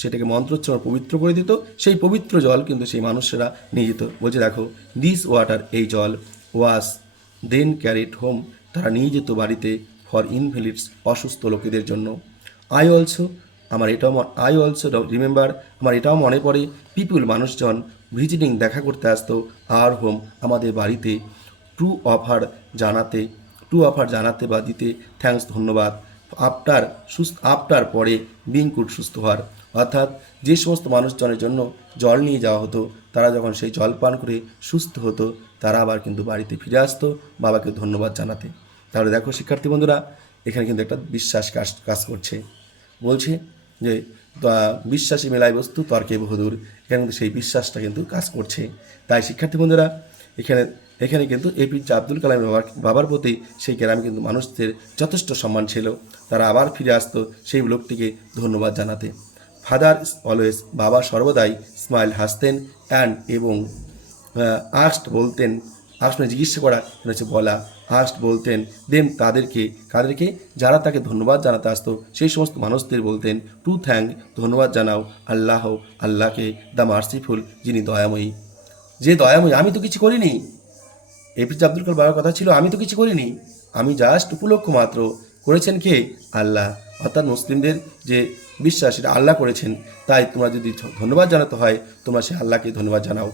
সেটাকে মন্ত্রোচ্চারণ পবিত্র করে দিত, সেই পবিত্র জল কিন্তু সেই মানুষেরা নিয়ে যেত। বলছে দেখো, দিস ওয়াটার, এই জল, ওয়াস দেন ক্যারিড হোম, তারা নিয়ে যেত বাড়িতে, ফর ইনভ্যালিডস, অসুস্থ লোকেদের জন্য। আই অলসো রিমেম্বার, আমার এটাও মনে পড়ে, পিপুল মানুষজন, ভিজিটিং দেখা করতে আসতো, আর হোম আমাদের বাড়িতে, টু অফার জানাতে বা দিতে, থ্যাঙ্কস ধন্যবাদ, আফটার পরে, বিং কুড সুস্থ হওয়ার। অর্থাৎ যে সমস্ত মানুষজনের জন্য জল নিয়ে যাওয়া হতো, তারা যখন সেই জল পান করে সুস্থ হতো, তারা আবার কিন্তু বাড়িতে ফিরে আসতো বাবাকে ধন্যবাদ জানাতে। তাহলে দেখো শিক্ষার্থী বন্ধুরা, এখানে কিন্তু একটা বিশ্বাস কাজ করছে। বলছে যে বিশ্বাসী মেলায় বস্তু তর্কে বহুদূর, এখানে কিন্তু সেই বিশ্বাসটা কিন্তু কাজ করছে। তাই শিক্ষার্থী বন্ধুরা, এখানে কিন্তু এপিজে আব্দুল কালামের বাবার প্রতি সেই গ্রামে কিন্তু মানুষদের যথেষ্ট সম্মান ছিল, তারা আবার ফিরে আসতো সেই লোকটিকে ধন্যবাদ জানাতে। ফাদার অলওয়েজ, বাবা সর্বদাই, স্মাইল হাসতেন, এবং জিজ্ঞাসা করা হচ্ছে বলা, বলতেন, দেম কাদেরকে, যারা তাকে ধন্যবাদ জানাতে আসতো, সেই সমস্ত মানুষদের বলতেন, টু থ্যাঙ্ক, ধন্যবাদ জানাও, আল্লাহকে, দ্য মার্সিফুল, যিনি দয়াময়ী, যে দয়াময়ী। আমি তো কিছু করিনি, এপিজে আব্দুল কালাম বাবার কথা ছিল, আমি তো কিছু করিনি, আমি জাস্ট উপলক্ষ মাত্র করেছেন কে? আল্লাহ। অর্থাৎ মুসলিমদের যে বিশ্বাস সেটা আল্লাহ করেছেন, তাই তোমরা যদি ধন্যবাদ জানাতে হয় তোমরা সে আল্লাহকে ধন্যবাদ জানাও।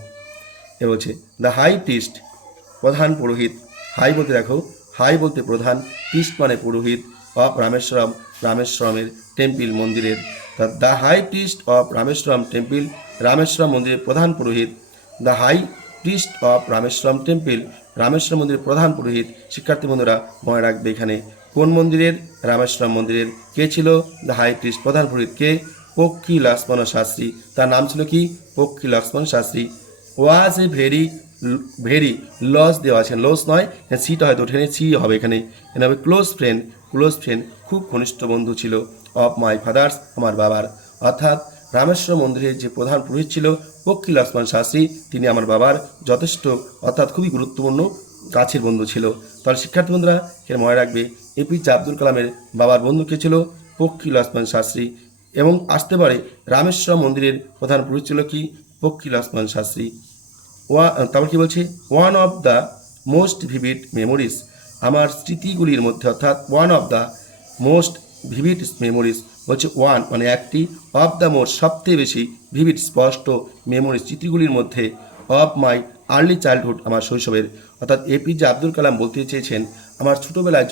এ বলছে দ্য হাই প্রিস্ট, প্রধান পুরোহিত। হাই বলতে দেখো, হাই বলতে প্রধান, প্রিস্ট মানে পুরোহিত, অফ রামেশ্বরম, রামেশ্বরমের টেম্পিল মন্দিরের। The high priest of Rameswaram temple, Rameswaram মন্দিরের প্রধান পুরোহিত। The high priest of Rameswaram temple, Rameswaram মন্দিরের প্রধান পুরোহিত। শিক্ষার্থী বন্ধুরা মনে রাখবে এখানে কোন মন্দিরের? রামেশ্বরম মন্দিরের। কে ছিল দ্য হাই প্রিস্ট, প্রধান পুরোহিত? কে? পক্ষী লক্ষ্মণ শাস্ত্রী। তার নাম ছিল কি? পক্ষী লক্ষ্মণ শাস্ত্রী। ওয়াজ এ ভেরি লস দেওয়া আছে, লস নয়, সিটা হয়তো ওঠেনি, সি হবে এখানে। এখানে হবে ক্লোজ ফ্রেন্ড, ক্লোজ ফ্রেন্ড খুব ঘনিষ্ঠ বন্ধু ছিল, অফ মাই ফাদার্স আমার বাবার। অর্থাৎ রামেশ্বর মন্দিরের যে প্রধান পুরোহিত ছিল পক্ষী লক্ষ্মণ শাস্ত্রী, তিনি আমার বাবার যথেষ্ট অর্থাৎ খুবই গুরুত্বপূর্ণ কাছের বন্ধু ছিল। তাহলে শিক্ষার্থী বন্ধুরা এখানে মনে রাখবে এপিজে আব্দুল কালামের বাবার বন্ধু কে ছিল? পক্ষী লক্ষ্মণ শাস্ত্রী। এবং আসতে পারে রামেশ্বর মন্দিরের প্রধান পুরোহিত ছিল কি? পক্ষী লক্ষ্মণ শাস্ত্রী। তারপর কি বলছে? One of the most vivid memories, আমার স্মৃতিগুলির মধ্যে, অর্থাৎ one of the most vivid memories বলছে ওয়ান মানে একটি, অফ দ্য মোস্ট সবথেকে বেশি, ভিভিড স্পষ্ট, মেমোরিজ স্মৃতিগুলির মধ্যে, অফ মাই আর্লি চাইল্ডহুড আমার শৈশবের। অর্থাৎ এপিজে আব্দুল কালাম বলতে চেয়েছেন আমার ছোটোবেলায়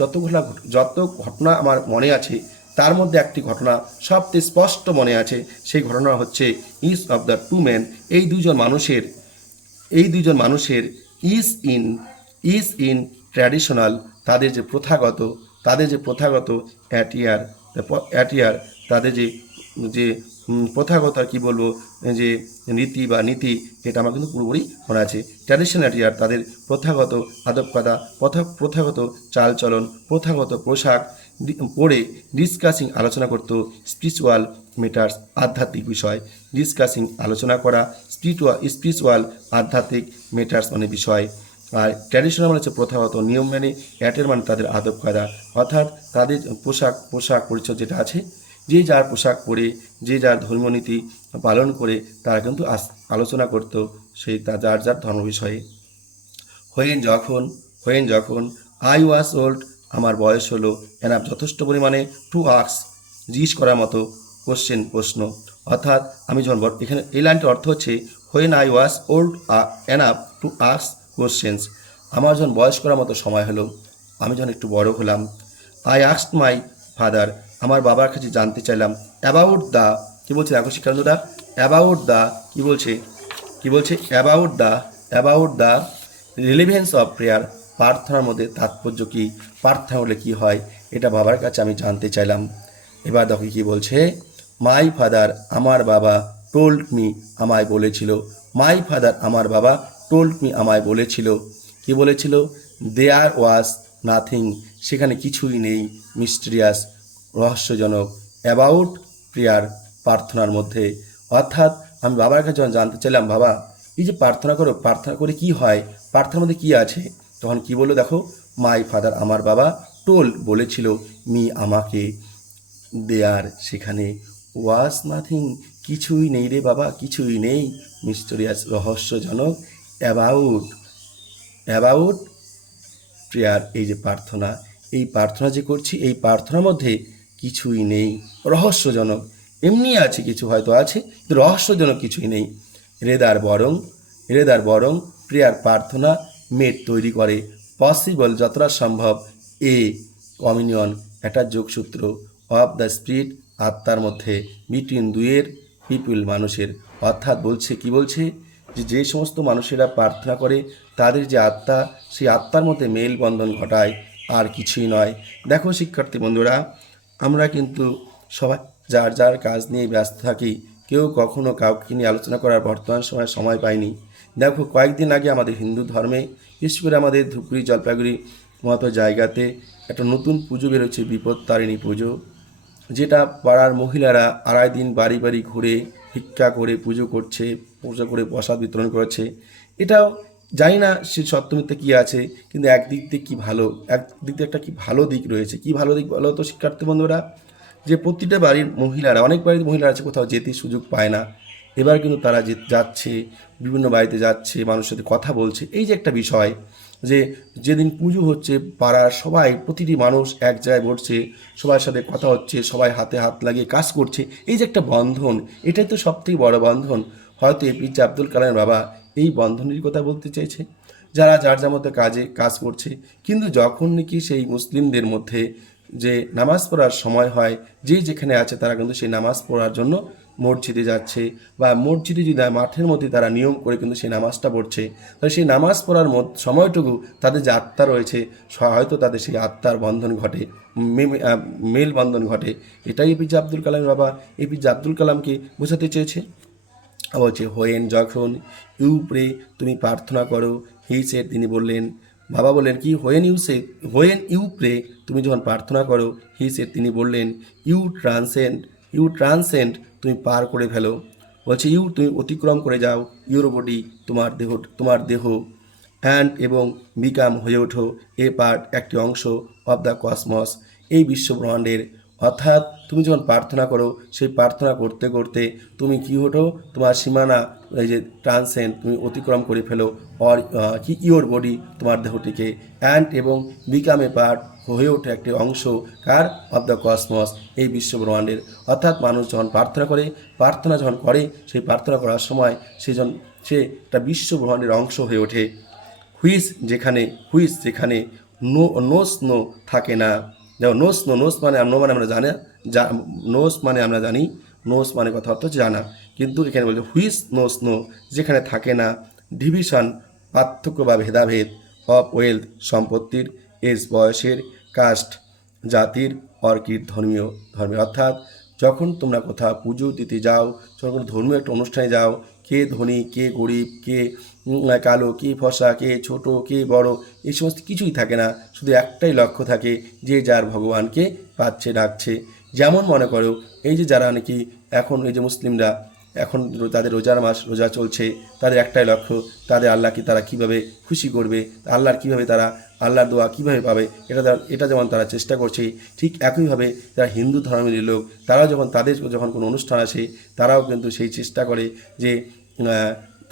যত ঘটনা আমার মনে আছে তার মধ্যে একটি ঘটনা সবচেয়ে স্পষ্ট মনে আছে, সেই ঘটনা হচ্ছে ইস অফ দ্য টু ম্যান, এই দুজন মানুষের ইজ ইন ট্র্যাডিশনাল, তাদের যে প্রথাগত অ্যাটিয়ার, তাদের যে প্রথাগত আর কি বলবো, যে রীতি বা নীতি, এটা আমার কিন্তু পুরোপুরি মনে আছে। ট্র্যাডিশনাল অ্যাটিয়ার তাদের প্রথাগত আদব কায়দা, প্রথাগত চালচলন, প্রথাগত পোশাক পরে ডিসকাসিং আলোচনা করতো স্পিরিচুয়াল মেটার্স আধ্যাত্মিক বিষয়। ডিসকাসিং আলোচনা করা, স্পিরিচুয়াল আধ্যাত্মিক মেটার্স মানে বিষয়। আর ট্র্যাডিশনাল মানে হচ্ছে প্রথাগত, নিয়ম মেনে, অ্যাটের মানে তাদের আদব কায়দা, অর্থাৎ তাদের পোশাক পরিচ্ছদ যেটা আছে, যে যার পোশাক পরে যে যার ধর্মীয় নীতি পালন করে তারা কিন্তু আলোচনা করত সেই যার যার ধর্ম বিষয়ে। হোয়েন যখন আই ওয়াজ ওল্ড, আমার বয়স হলো, এনাফ যথেষ্ট পরিমাণে, টু আস্ক জিজ্ঞেস করার মতো, প্রশ্ন। অর্থাৎ আমি যখন এখানে এই লাইনটির অর্থ হচ্ছে when I was old enough to ask questions, আমার যখন বয়স করার মতো সময় হলো, আমি যখন একটু বড় হলাম। আই আস্কড মাই ফাদার, আমার বাবার কাছে জানতে চাইলাম, অ্যাবাউট দ্য, কী বলছে দেখো শিক্ষার্থীরা, অ্যাবাউট দ্য কী বলছে about the relevance of prayer, প্রার্থনার মধ্যে তাৎপর্য কী, প্রার্থনা হলে কী হয়, এটা বাবার কাছে আমি জানতে চাইলাম। এবার দেখো কী বলছে, মাই ফাদার আমার বাবা, টোল্ড মি আমায় বলেছিল, মাই ফাদার আমার বাবা, টোল্ড মি আমায় বলেছিল, কি বলেছিল? দেয়ার ওয়াজ নাথিং, সেখানে কিছুই নেই, মিস্টেরিয়াস রহস্যজনক, অ্যাবাউট প্রেয়ার প্রার্থনার মধ্যে। অর্থাৎ আমি বাবার কাছে যখন জানতে চাইলাম, বাবা এই যে প্রার্থনা করে কি হয়, প্রার্থনার মধ্যে কী আছে, তখন কি বললো দেখো, মাই ফাদার আমার বাবা, টোল্ড বলেছিল, মি আমাকে, দেয়ার সেখানে, ওয়াজ নাথিং কিছুই নেই রে বাবা, কিছুই নেই, মিস্টেরিয়াস রহস্যজনক, অ্যাবাউট প্রেয়ার এই যে প্রার্থনা, এই প্রার্থনা যে করছি এই প্রার্থনার মধ্যে কিছুই নেই, রহস্যজনক, এমনি আছে কিছু হয়তো আছে, রহস্যজনক কিছুই নেই। রেদার বরং প্রেয়ার প্রার্থনা মেড তৈরি করে, পসিবল যতটা সম্ভব, এ কমিউনিয়ন একটা যোগসূত্র, অফ দ্য স্পিরিট আত্মার মধ্যে, বিটুইন দুয়ের পিপুল মানুষের। অর্থাৎ কি বলছে যে সমস্ত মানুষেরা প্রার্থনা করে তাদের যে আত্মা, সেই আত্মার মধ্যে মেলবন্ধন ঘটায়, আর কিছুই নয়। দেখো শিক্ষার্থী বন্ধুরা, আমরা কিন্তু সবাই যার যার কাজ নিয়ে ব্যস্ত থাকি, কেউ কখনো কাউকে নিয়ে আলোচনা করার বর্তমান সময় পায়নি। দেখো কয়েকদিন আগে আমাদের হিন্দু ধর্মে, বিশেষ করে আমাদের ধুপগুড়ি জলপাইগুড়ি মতো জায়গাতে একটা নতুন পুজো বেরোচ্ছে, বিপত্তারিণী পুজো, যেটা পাড়ার মহিলারা 2.5 দিন বাড়ি বাড়ি ঘুরে ভিক্ষা করে পুজো করে প্রসাদ বিতরণ করেছে। এটাও জানি না সে সত্যমিথ্যে কী আছে, কিন্তু একদিক দিয়ে একটা কি ভালো দিক রয়েছে। কি ভালো দিক বলো তো শিক্ষার্থী বন্ধুরা, যে প্রতিটা বাড়ির মহিলারা, অনেক বাড়ির মহিলা আছে কোথাও যেতে সুযোগ পায় না, এবার কিন্তু তারা যাচ্ছে বিভিন্ন বাড়িতে যাচ্ছে, মানুষের সাথে কথা বলছে, এই যে একটা বিষয়, যে যেদিন পুজো হচ্ছে পাড়ার সবাই, প্রতিটি মানুষ এক জায়গায় বসছে, সবার সাথে কথা হচ্ছে, সবাই হাতে হাত লাগিয়ে কাজ করছে, এই যে একটা বন্ধন, এটাই তো সবথেকে বড় বন্ধন। হয়তো এপিজে আব্দুল কালামের বাবা এই বন্ধনের কথা বলতে চাইছে, যারা যার যার মতো কাজ করছে। কিন্তু যখন নাকি সেই মুসলিমদের মধ্যে যে নামাজ পড়ার সময় হয়, যে যেখানে আছে তারা কিন্তু সেই নামাজ পড়ার জন্য মসজিদে যাচ্ছে, বা মসজিদে যদি মাঠের মধ্যে তারা নিয়ম করে কিন্তু সেই নামাজটা পড়ছে, তাহলে সেই নামাজ পড়ার সময়টুকু তাদের যে আত্মা রয়েছে, হয়তো তাদের সেই আত্মার বন্ধন ঘটে, মেল বন্ধন ঘটে। এটাই এপিজে আব্দুল কালামের বাবা এপিজে আব্দুল কালামকে বোঝাতে চেয়েছে। বলছে হোয়েন, যখন ইউ প্রে, তুমি প্রার্থনা করো, হি সেড, তিনি বললেন, বাবা বললেন কি, হোয়েন ইউ প্রে, তুমি যখন প্রার্থনা করো, হি সেড, তিনি বললেন, ইউ ট্রান্সেন্ড, তুমি পার করে ফেলো। বলছে ইউ, তুমি অতিক্রম করে যাও, ইউর বডি, তোমার দেহ অ্যান্ড এবং বিকাম, হয়ে ওঠো এ পার্ট, একটি অংশ অব দ্য কসমস, এই বিশ্বব্রহ্মাণ্ডের। অর্থাৎ তুমি যখন প্রার্থনা করো, সেই প্রার্থনা করতে করতে তুমি কি হতো, তোমার সীমানা, এই যে ট্রান্সেন্ড, তুমি অতিক্রম করে ফেলো, অর কি ইওর বডি, তোমার দেহটিকে, অ্যান্ড এবং বিকাম এ পার্ট, হয়ে ওঠে একটি অংশ, কার, অব দ্য কসমস, এই বিশ্বব্রহ্মাণ্ডের। অর্থাৎ মানুষ যখন প্রার্থনা যখন করে, সেই প্রার্থনা করার সময় সে একটা বিশ্বব্রহ্মাণ্ডের অংশ হয়ে ওঠে। হুইস যেখানে নো থাকে না। দেখো, নোস মানে আমরা জানি, আমরা জানি, নোস মানে কথা অর্থ হচ্ছে জানা, কিন্তু এখানে বলছে হুইস নো, যেখানে থাকে না ডিভিশন, পার্থক্য বা ভেদাভেদ, অফ ওয়েলথ, সম্পত্তির, এজ, বয়সের, কাস্ট, জাতির, অর্কিড, ধর্মীয়। অর্থাৎ যখন তোমরা কোথাও পুজো দিতে যাও, যখন ধর্মীয় একটা অনুষ্ঠানে যাও, কে ধনী, কে গরিব, কে কালো, কে ফসা, কে ছোট, কে বড়, এই সমস্ত কিছুই থাকে না। শুধু একটাই লক্ষ্য থাকে, যে যার ভগবানকে পাচ্ছে, ডাকছে। যেমন মনে করো, এই যে যারা নাকি এখন এই যে মুসলিমরা, এখন তাদের রোজার মাস, রোজা চলছে, তাদের একটাই লক্ষ্য, তাদের আল্লাহকে তারা কিভাবে খুশি করবে, আল্লাহর দোয়া কিভাবে পাবে, এটা যেমন তারা চেষ্টা করছে, ঠিক একইভাবে যারা হিন্দু ধর্মের লোক, তারাও যখন কোনো অনুষ্ঠান আসে, তারাও কিন্তু সেই চেষ্টা করে যে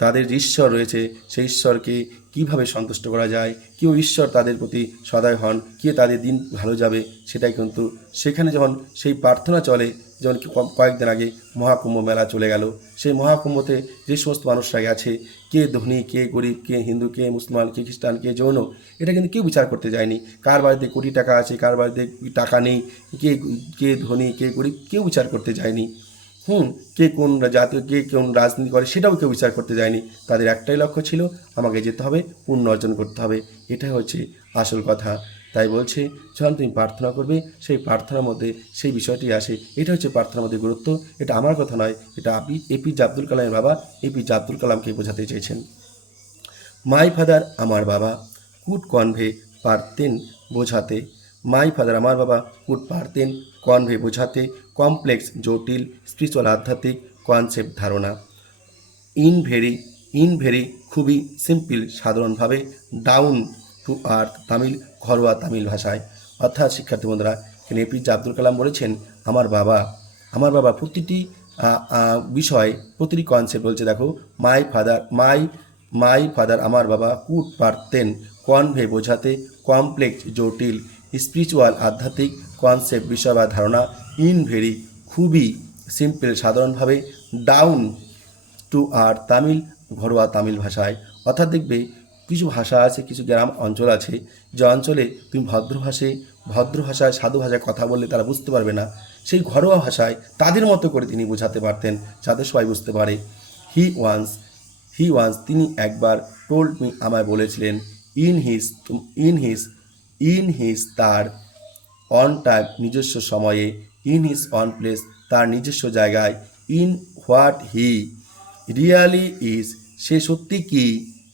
তাদের যে ঈশ্বর রয়েছে, সেই ঈশ্বরকে কিভাবে সন্তুষ্ট করা যায়, কেউ ঈশ্বর তাদের প্রতি সদয় হন, কে তাদের দিন ভালো যাবে, সেটাই কিন্তু সেখানে যখন সেই প্রার্থনা চলে। যেমন কয়েকদিন আগে মহাকুম্ভ মেলা চলে গেল, সেই মহাকুম্ভতে যে সমস্ত মানুষরা গেছে, কে ধনী, কে গরিব, কে হিন্দু, কে মুসলমান, কে খ্রিস্টান, কে জৈন, এটা কিন্তু কেউ বিচার করতে যায়নি। কার বাড়িতে কোটি টাকা আছে, কার বাড়িতে টাকা নেই, কে কে ধনী, কে গরিব, কেউ বিচার করতে যায়নি। কে কোন জাতীয়, কে কোন রাজনীতি করে, সেটাও কেউ বিচার করতে যায়নি। তাদের একটাই লক্ষ্য ছিল, আমাকে যেতে হবে, পুণ্য অর্জন করতে হবে। এটাই হচ্ছে আসল কথা। তাই বলছে, যখন তুমি প্রার্থনা করবে, সেই প্রার্থনার মধ্যে সেই বিষয়টি আসে। এটা হচ্ছে প্রার্থনার মধ্যে গুরুত্ব। এটা আমার কথা নয়, এটা এপিজে আব্দুল কালামের বাবা এপিজে আব্দুল কালামকে বোঝাতে চেয়েছেন। মাই ফাদার, আমার বাবা, কুড কনভে, পারতেন বোঝাতে। মাই ফাদার, আমার বাবা, কুড, পারতেন, কনভে, বোঝাতে, কমপ্লেক্স, জটিল, স্পিরিচুয়াল, আধ্যাত্মিক, কনসেপ্ট, ধারণা, ইন ভেরি, খুবই, সিম্পল, সাধারণভাবে, ডাউন টু আর্থ, তামিল, ঘরোয়া তামিল ভাষায়। অর্থাৎ শিক্ষার্থী বন্ধুরা, এখানে এপিজে আব্দুল কালাম বলেছেন, আমার বাবা প্রতিটি বিষয়, প্রতিটি কনসেপ্ট বলছে। দেখো, মাই ফাদার, আমার বাবা, কুড, পারতেন, কনভে, বোঝাতে, কমপ্লেক্স, জটিল, স্পিরিচুয়াল, আধ্যাত্মিক, কনসেপ্ট, বিষয় বা ধারণা, ইন ভেরি, খুবই, সিম্পল, সাধারণভাবে, ডাউন টু আর্থ, তামিল, ঘরোয়া তামিল ভাষায়। অর্থাৎ দেখবে, কিছু ভাষা আছে, কিছু গ্রাম অঞ্চল আছে, যে অঞ্চলে তুমি ভদ্র ভাষায়, সাধু ভাষায় কথা বললে তারা বুঝতে পারবে না। সেই ঘরোয়া ভাষায় তাদের মতো করে তিনি বোঝাতে পারতেন, যাতে সবাই বুঝতে পারে। হি ওয়ান্স, তিনি একবার, টোল্ড মি, আমায় বলেছিলেন, ইন হিজ তার অন টাইম, নিজস্ব সময়ে, ইন হিজ অন প্লেস, তার নিজস্ব জায়গায়, in what he really is, সে সত্যি কি,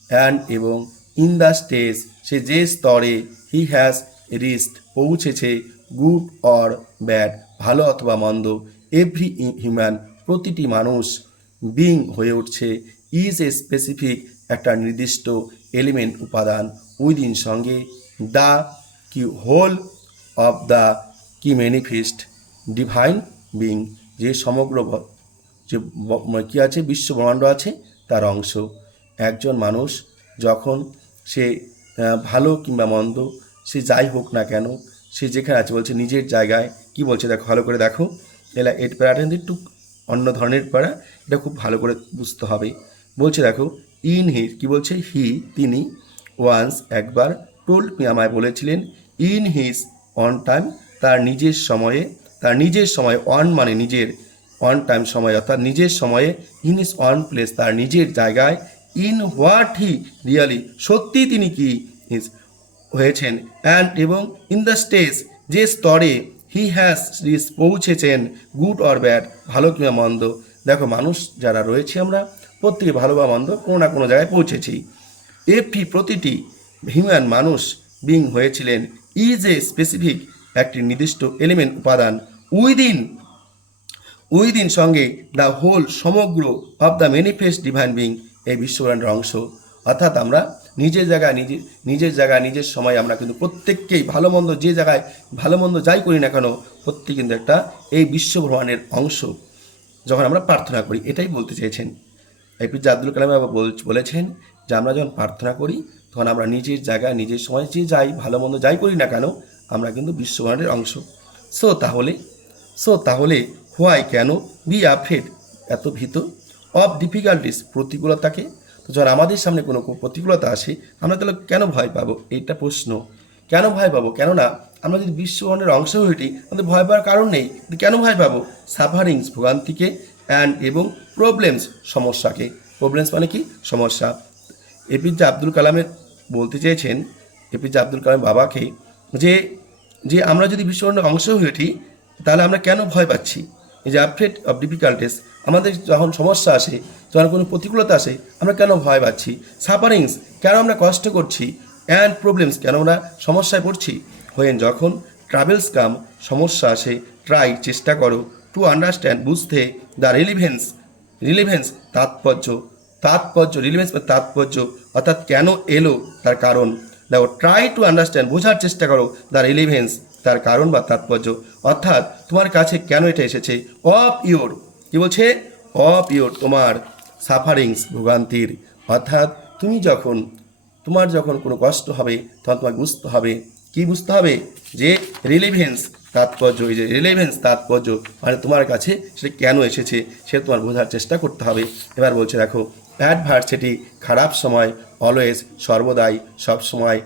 অ্যান্ড এবং, ইন দ্য স্টেজ, সে যে স্তরে, হি হ্যাজ রিচড, পৌঁছেছে, গুড অর ব্যাড, ভালো অথবা মন্দ, এভরি হিউম্যান, প্রতিটি মানুষ, বিং, হয়ে উঠছে, ইজ এ স্পেসিফিক, একটা নির্দিষ্ট, এলিমেন্ট, উপাদান, উইদিন, সঙ্গে, দ্য কি হোল অফ দ্য কি ম্যানিফেস্ট ডিভাইন বিং, যে সমগ্র যে কী আছে, বিশ্ব ব্রহ্মাণ্ড আছে, তার অংশ। একজন মানুষ যখন সে ভালো কিংবা মন্দ সে যাই হোক না কেন, সে যেখানে আছে বলছে নিজের জায়গায়, কি বলছে দেখো, ভালো করে দেখো, এলা এর প্যারাটা একটু অন্য ধরনের প্যারা, এটা খুব ভালো করে বুঝতে হবে। বলছে দেখো, ইন হি, কি বলছে, হি তিনি, ওয়ান্স একবার, টোল্ড মি আমায় বলেছিলেন, ইন হিজ অন টাইম তার নিজের সময়ে, তার নিজের সময়, অন মানে নিজের, অন টাইম সময় অর্থাৎ নিজের সময়ে, ইন ইজ অন প্লেস তার নিজের জায়গায়, ইন হোয়াট হি রিয়ালি সত্যি তিনি কি ইজ হয়েছেন, অ্যান্ড এবং ইন দ্য স্টেজ যে স্তরে, হি হ্যাজ রিচ পৌঁছেছেন, গুড অর ব্যাড ভালো কিংবা মন্দ। দেখো মানুষ যারা রয়েছে আমরা প্রত্যেকে ভালো বা মন্দ কোনো না কোনো জায়গায় পৌঁছেছি। এফি প্রতিটি হিউম্যান মানুষ বিং হয়েছিলেন, ইজ এ স্পেসিফিক একটি নির্দিষ্ট এলিমেন্ট উপাদান, উইদিন উইদিন সঙ্গে দ্য হোল সমগ্র of the manifest divine being এই বিশ্বব্রহ্মাণ্ডের অংশ। অর্থাৎ আমরা নিজের জায়গায় নিজের সময় আমরা কিন্তু প্রত্যেককেই ভালো মন্দ যে জায়গায় ভালো মন্দ যাই করি না কেন প্রত্যেক কিন্তু একটা এই বিশ্বব্রহ্মাণ্ডের অংশ যখন আমরা প্রার্থনা করি, এটাই বলতে চেয়েছেন এপিজে আব্দুল কালাম বাবা বলেছেন যে আমরা যখন প্রার্থনা করি তখন আমরা নিজের জায়গায় নিজের সময় যে যাই ভালো মন্দ যাই করি না কেন আমরা কিন্তু বিশ্বব্রহ্মাণ্ডের অংশ। তাহলে হোয়াই কেন বি অ্যাফ্রেড এত ভীত, অফ ডিফিকাল্টিস প্রতিকূলতাকে, তো যখন আমাদের সামনে কোনো প্রতিকূলতা আসে আমরা তাহলে কেন ভয় পাবো, এইটা প্রশ্ন। কেন ভয় পাবো, কেননা আমরা যদি বিশ্বব্রহ্মাণ্ডের অংশ হয়ে উঠি আমাদের ভয় পাওয়ার কারণ নেই, কেন ভয় পাবো, সাফারিংস ভোগান্তিকে, অ্যান্ড এবং প্রবলেমস সমস্যাকে, প্রবলেমস মানে কি সমস্যা। এপিজে আব্দুল কালামের বলতে চেয়েছেন এপিজে আব্দুল কালাম বাবাকে যে যে আমরা যদি বিশ্বব্রহ্মাণ্ডের অংশ হয়ে উঠি তাহলে আমরা কেন ভয় পাচ্ছি, এই যে অ্যাফ্রেড অফ ডিফিকাল্টিস আমাদের যখন সমস্যা আসে যখন কোনো প্রতিকূলতা আসে আমরা কেন ভয় পাচ্ছি, সাফারিংস কেন আমরা কষ্ট করছি, অ্যান্ড প্রবলেমস কেন আমরা সমস্যায় পড়ছি, হোয়েন যখন ট্রাভেলস কাম সমস্যা আসে, ট্রাই চেষ্টা করো, টু আন্ডারস্ট্যান্ড বুঝতে, দ্য রিলিভেন্স তাৎপর্য রিলিভেন্স বা তাৎপর্য অর্থাৎ কেন এলো তার কারণ, দেখো ট্রাই টু আন্ডারস্ট্যান্ড বোঝার চেষ্টা করো, দ্য রিলিভেন্স তার কারণ বা তাৎপর্য অর্থাৎ তোমার কাছে কেন এটা এসেছে, অফ ইয়োর, কি বলছে, অফ ইয়োর তোমার, সাফারিংস ভোগান্তির, অর্থাৎ তোমার যখন কোনো কষ্ট হবে তখন তোমাকে বুঝতে হবে, কি বুঝতে হবে, যে রিলিভেন্স তাৎপর্য, এই যে রিলেভেন্স তাৎপর্য মানে তোমার কাছে সেটা কেন এসেছে সে তোমার বোঝার চেষ্টা করতে হবে। এবার বলছে দেখো, অ্যাডভার্সিটি খারাপ সময়, অলওয়েজ সর্বদাই সবসময়,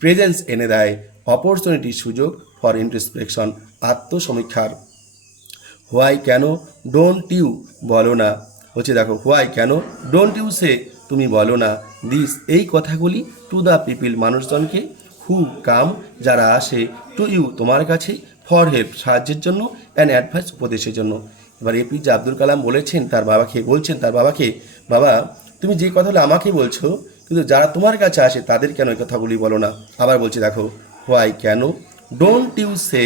প্রেজেন্স এনে দেয়, অপরচুনিটি সুযোগ ফর ইন্ট্রোস্পেকশন আত্মসমীক্ষার, হোয়াই কেন ডোন্ট ইউ বলো না, হচ্ছে দেখো হোয়াই কেন ডোন্ট ইউ সে তুমি বলো না, দিস এই কথাগুলি টু দ্য পিপিল মানুষজনকে, হু কাম যারা আসে, টু ইউ তোমার কাছে, ফর হেল্প সাহায্যের জন্য, অ্যান্ড অ্যাডভাইস উপদেশের জন্য। এবার এপিজে আব্দুল কালাম বলছেন তার বাবাকে, বাবা তুমি যে কথাগুলো আমাকে বলছো কিন্তু যারা তোমার কাছে আসে তাদের কেন এই কথাগুলি বলো না। আবার বলছে দেখো, হোয়াই কেন ডোন্ট ইউ সে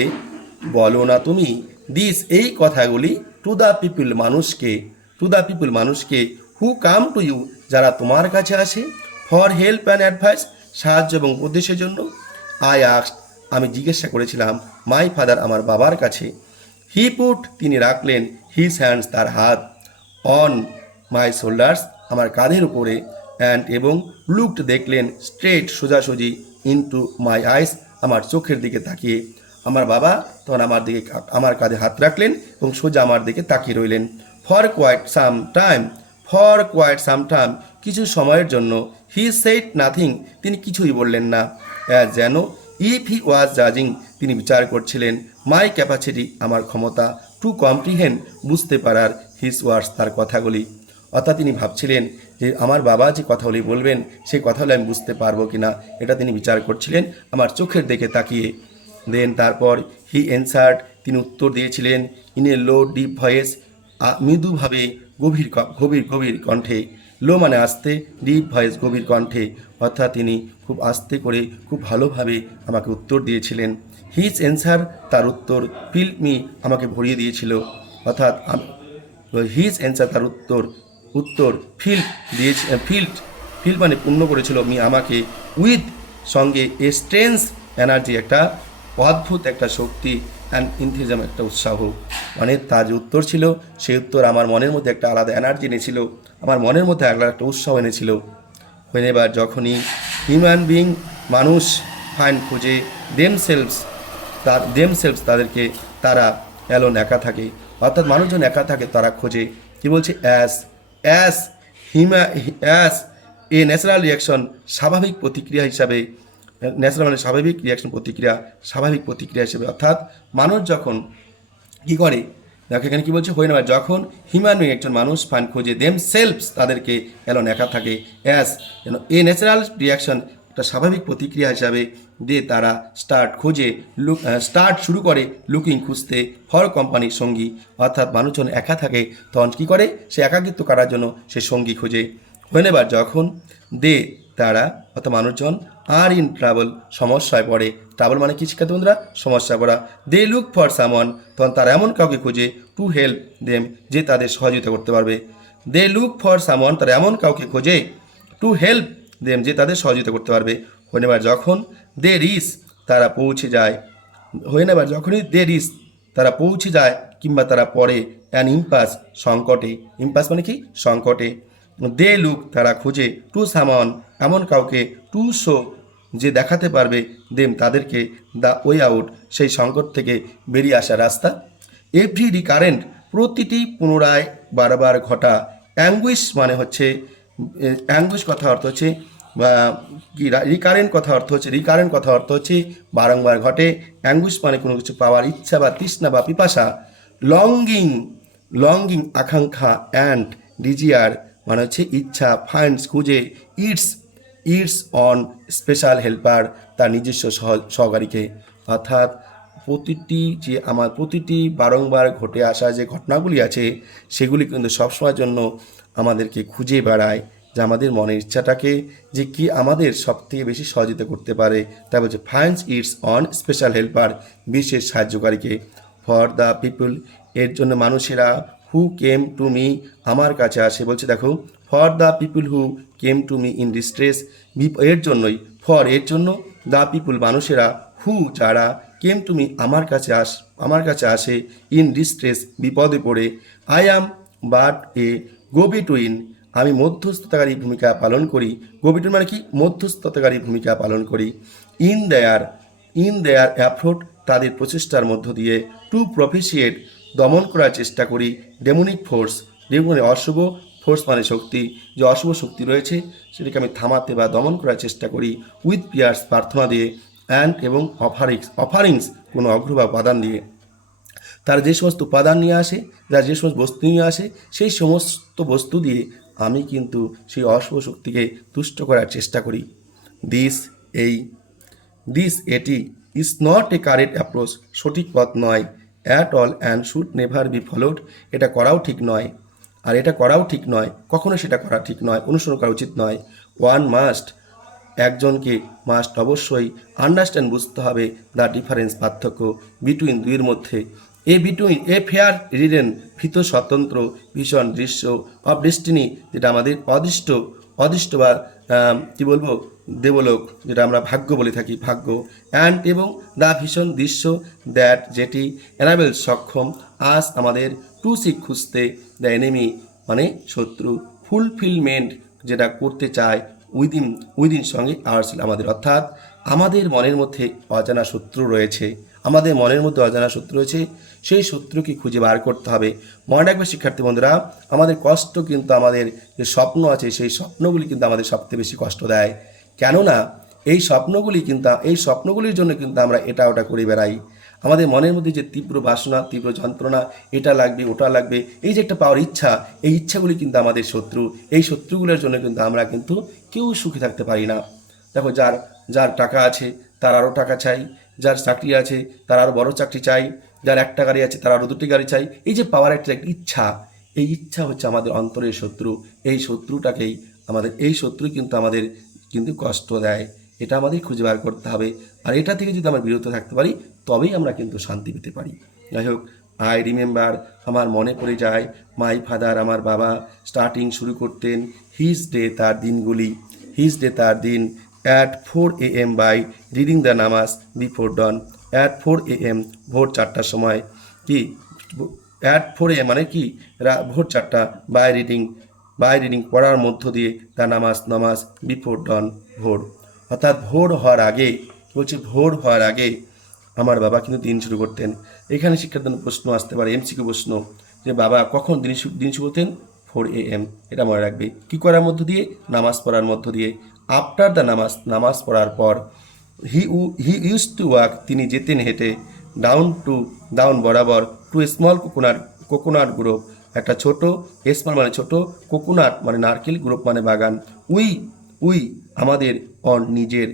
বলো না তুমি, দিস এই কথাগুলি টু দ্য পিপল মানুষকে, হু কাম টু ইউ যারা তোমার কাছে আসে, ফর হেল্প অ্যান্ড অ্যাডভাইস সাহায্য এবং উপদেশের জন্য, আই আস্ক আমি জিজ্ঞাসা করেছিলাম, মাই ফাদার আমার বাবার কাছে, হি পুট তিনি রাখলেন, হিজ হ্যান্ডস তার হাত, অন মাই শোল্ডার্স আমার কাঁধের উপরে, অ্যান্ড এবং লুকড দেখলেন, স্ট্রেট সোজাসুজি, ইনটু মাই আইস আমার চোখের দিকে তাকিয়ে, আমার বাবা তখন আমার কাঁধে হাত রাখলেন এবং সোজা আমার দিকে তাকিয়ে রইলেন, ফর কোয়াইট সাম টাইম কিছু সময়ের জন্য, হি সেড নাথিং তিনি কিছুই বললেন না, যেন ইফ হি ওয়াজ জাজিং তিনি বিচার করছিলেন, মাই ক্যাপাসিটি আমার ক্ষমতা, টু কম্প্রিহেন্ড বুঝতে পারার, হিজ ওয়ার্ডস তার কথাগুলি, অর্থাৎ তিনি ভাবছিলেন যে আমার বাবা যে কথাগুলি বলবেন সেই কথাগুলি আমি বুঝতে পারবো কিনা, এটা তিনি বিচার করছিলেন আমার চোখের দিকে তাকিয়ে। দেন তারপর হি অ্যানসার্ড তিনি উত্তর দিয়েছিলেন, in a low deep voice মৃদুভাবে গভীর কণ্ঠে, লো মানে আস্তে, ডিপ ভয়েস গভীর কণ্ঠে, অর্থাৎ তিনি খুব আস্তে করে খুব ভালোভাবে আমাকে উত্তর দিয়েছিলেন। হিজ অ্যান্সার তার উত্তর, ফিল মি আমাকে ভরিয়ে দিয়েছিল, অর্থাৎ হিজ অ্যান্সার তার উত্তর ফিল্ড মানে পূর্ণ করেছিল মি আমাকে, উইথ সঙ্গে এ স্ট্রেন্স এনার্জি একটা অদ্ভুত একটা শক্তি, অ্যান্ড ইনথিজম একটা উৎসাহ, মানে তার যে উত্তর ছিল সেই উত্তর আমার মনের মধ্যে একটা আলাদা এনার্জি এনেছিল, আমার মনের মধ্যে আলাদা একটা উৎসাহ এনেছিল। whenever যখনই হিউম্যান বিং মানুষ ফাইন্ড খুঁজে দেমসেলভস তাদেরকে তারা অ্যালোন একা থাকে, অর্থাৎ মানুষজন একা থাকে তারা খোঁজে কি বলছে as as a natural reaction স্বাভাবিক প্রতিক্রিয়া হিসাবে, ন্যাচারাল মানে স্বাভাবিক রিয়াকশন প্রতিক্রিয়া, স্বাভাবিক প্রতিক্রিয়া হিসেবে, অর্থাৎ মানুষ যখন কী করে দেখো এখানে কী বলছে হয়ে নেওয়ার যখন হিউম্যান বিং একজন মানুষ ফাইন্ড খোঁজে দেমসেলভস তাদেরকে অ্যালোন একা থাকে অ্যাস এ ন্যাচারাল রিয়াকশন একটা স্বাভাবিক প্রতিক্রিয়া হিসাবে দিয়ে তারা স্টার্ট শুরু করে লুকিং খুঁজতে ফর কোম্পানির সঙ্গী, অর্থাৎ মানুষজন একা থাকে তখন কী করে সে একাকিত্ব কাটার জন্য সে সঙ্গী খোঁজে। whenever যখন তারা অর্থাৎ মানুষজন আর ইন ট্রাবল সমস্যায় পড়ে, ট্রাবল মানে কি শিক্ষার্থী বন্ধুরা সমস্যায় পড়া, দে লুক ফর সামওয়ান তখন তারা এমন কাউকে খোঁজে টু হেল্প দেম যে তাদের সহযোগিতা করতে পারবে, দে লুক ফর সামওয়ান তারা এমন কাউকে খোঁজে টু হেল্প দেম যে তাদের সহযোগিতা করতে পারবে। whenever যখন দে রিচ তারা পৌঁছে যায়, whenever যখনই দে রিচ তারা পৌঁছে যায় কিংবা তারা পড়ে অ্যান ইম্পাস সংকটে, ইম্পাস মানে কি সংকটে, দে লুক তারা খুঁজে টু সামওয়ান এমন কাউকে টু শো যে দেখাতে পারবে দেম তাদেরকে দ্য ওয়ে আউট সেই সংকট থেকে বেরিয়ে আসার রাস্তা। এভরি রিকারেন্ট প্রতিটি পুনরায় বারবার ঘটা, অ্যাঙ্গুইশ মানে হচ্ছে অ্যাঙ্গুইশ কথা অর্থ হচ্ছে কি রিকারেন্ট কথা অর্থ হচ্ছে বারংবার ঘটে, অ্যাঙ্গুইশ মানে কোনো কিছু পাওয়ার ইচ্ছা বা তৃষ্ণা বা পিপাসা, লঙ্গিং আকাঙ্ক্ষা, অ্যান্ড ডিজিয়ার মানে হচ্ছে ইচ্ছা, ফাইন্ডস খুঁজে, ইটস অন স্পেশাল হেল্পার তার নিজস্ব সহকারীকে, অর্থাৎ প্রতিটি বারংবার ঘটে আসা যে ঘটনাগুলি আছে সেগুলি কিন্তু সবসময়ের জন্য আমাদেরকে খুঁজে বেড়ায় যে আমাদের মনের ইচ্ছাটাকে যে কি আমাদের সবথেকে বেশি সহযোগিতা করতে পারে, তা বলছে finds it's on special helper বিশেষ সাহায্যকারীকে, ফর দ্য পিপল এর জন্য মানুষেরা হু কেম টু মি আমার কাছে আসে, বলছে দেখো for the people who came to me in distress এর জন্যই, এর জন্য দ্য পিপল মানুষেরা হু যারা কেম টু মি আমার কাছে আসে ইন ডিস্ট্রেস বিপদে পড়ে, I am but A go between আমি মধ্যস্থতাকারী ভূমিকা পালন করি, গো বিটুইন মানে কি মধ্যস্থতাকারী ভূমিকা পালন করি, ইন দেয়ার অ্যাফোর্ট তাদের প্রচেষ্টার মধ্য দিয়ে, টু প্রফিসিয়েট দমন করার চেষ্টা করি, ডেমনিক ফোর্স অশুভ ফোর্স মানে শক্তি, যে অশুভ শক্তি রয়েছে সেটাকে আমি থামাতে বা দমন করার চেষ্টা করি, উইথ প্রেয়ার্স প্রার্থনা দিয়ে, অ্যান্ড এবং অফারিংস কোনো অগ্র বা উপাদান দিয়ে, তারা যে সমস্ত উপাদান নিয়ে আসে যারা যে সমস্ত বস্তু নিয়ে আসে সেই সমস্ত বস্তু দিয়ে আমি কিন্তু সেই অশুভ শক্তিকে তুষ্ট করার চেষ্টা করি। এটি is not a correct approach সঠিক পথ নয়, at all and should never be followed এটা করাও ঠিক নয়, আর এটা করাও ঠিক নয়, কখনো সেটা করা ঠিক নয়, অনুসরণ করা উচিত নয়। ওয়ান একজনকে অবশ্যই আন্ডারস্ট্যান্ড বুঝতে হবে দ্য ডিফারেন্স পার্থক্য বিটুইন দুইয়ের মধ্যে, এ ফেয়ার রিডেন ভীত স্বতন্ত্র ভীষণ দৃশ্য অফ ডেস্টিনি যেটা আমাদের অদৃষ্ট বা কি বলবো দেবলোক যেটা আমরা ভাগ্য বলে থাকি ভাগ্য, অ্যান্ড এবং দ্য ভীষণ দৃশ্য দ্যাট যেটি এনাবেল সক্ষম আজ আমাদের টু সিক খুঁজতে দ্য এনিমি মানে শত্রু, ফুলফিলমেন্ট যেটা করতে চায় উইদিন সঙ্গে আওয়ার্স আমাদের, অর্থাৎ আমাদের মনের মধ্যে অজানা শত্রু রয়েছে, সেই শত্রুকে খুঁজে বার করতে হবে। মনে রাখবে শিক্ষার্থী বন্ধুরা আমাদের কষ্ট কিন্তু আমাদের যে স্বপ্ন আছে সেই স্বপ্নগুলি কিন্তু আমাদের সবচেয়ে বেশি কষ্ট দেয়, কেননা এই স্বপ্নগুলির জন্য কিন্তু আমরা এটা ওটা করে বেড়াই, আমাদের মনের মধ্যে যে তীব্র বাসনা তীব্র যন্ত্রণা এটা লাগবে ওটা লাগবে এই যে একটা পাওয়ার ইচ্ছা, এই ইচ্ছাগুলি কিন্তু আমাদের শত্রু, এই শত্রুগুলোর জন্য কিন্তু আমরা কিন্তু কেউ সুখী থাকতে পারি না। দেখো যার টাকা আছে তার আরও টাকা চাই, যার চাকরি আছে তার আরও বড় চাকরি চাই, যার একটা গাড়ি আছে তার আরও দুটি গাড়ি চাই, এই যে পাওয়ার একটা ইচ্ছা, এই ইচ্ছা হচ্ছে আমাদের অন্তরের শত্রু, এই শত্রু কিন্তু আমাদের কিন্তু কষ্ট দেয়, এটা আমাদের খুঁজে বার করতে হবে, আর এটা থেকে যদি আমরা বিরত থাকতে পারি তবেই আমরা কিন্তু শান্তি পেতে পারি। যাই হোক আই রিমেম্বার আমার মনে পড়ে যায় মাই ফাদার আমার বাবা স্টার্টিং শুরু করতেন হিজ ডে তার দিন at 4 AM by reading the নামাজ বিফোর ডন, at 4 AM ভোর 4টার সময় কি at 4 AM মানে কি ভোর 4টা বাই রিডিং বাই রিডিং পড়ার মধ্য দিয়ে দ্য নামাজ বিফোর ডন ভোর, অর্থাৎ ভোর হওয়ার আগে, বলছি ভোর হওয়ার আগে আমার বাবা কিন্তু দিন শুরু করতেন। এখানে শিক্ষার্থীদের প্রশ্ন আসতে পারে, এমসিকিউ প্রশ্ন, যে বাবা কখন দিন শুরু করতেন? 4 AM। এটা মনে রাখবে। কী করার মধ্য দিয়ে? নামাজ পড়ার মধ্য দিয়ে। আফটার দ্য নামাজ পড়ার পর হি ইউজ টু ওয়াক, তিনি যেতেন হেঁটে, ডাউন বরাবর, টু স্মল কোকোনাট গ্রোভ, একটা ছোট, স্মল মানে ছোট, কোকোনাট মানে নারকেল, গ্রোভ মানে বাগান, উই আমাদের নিজের,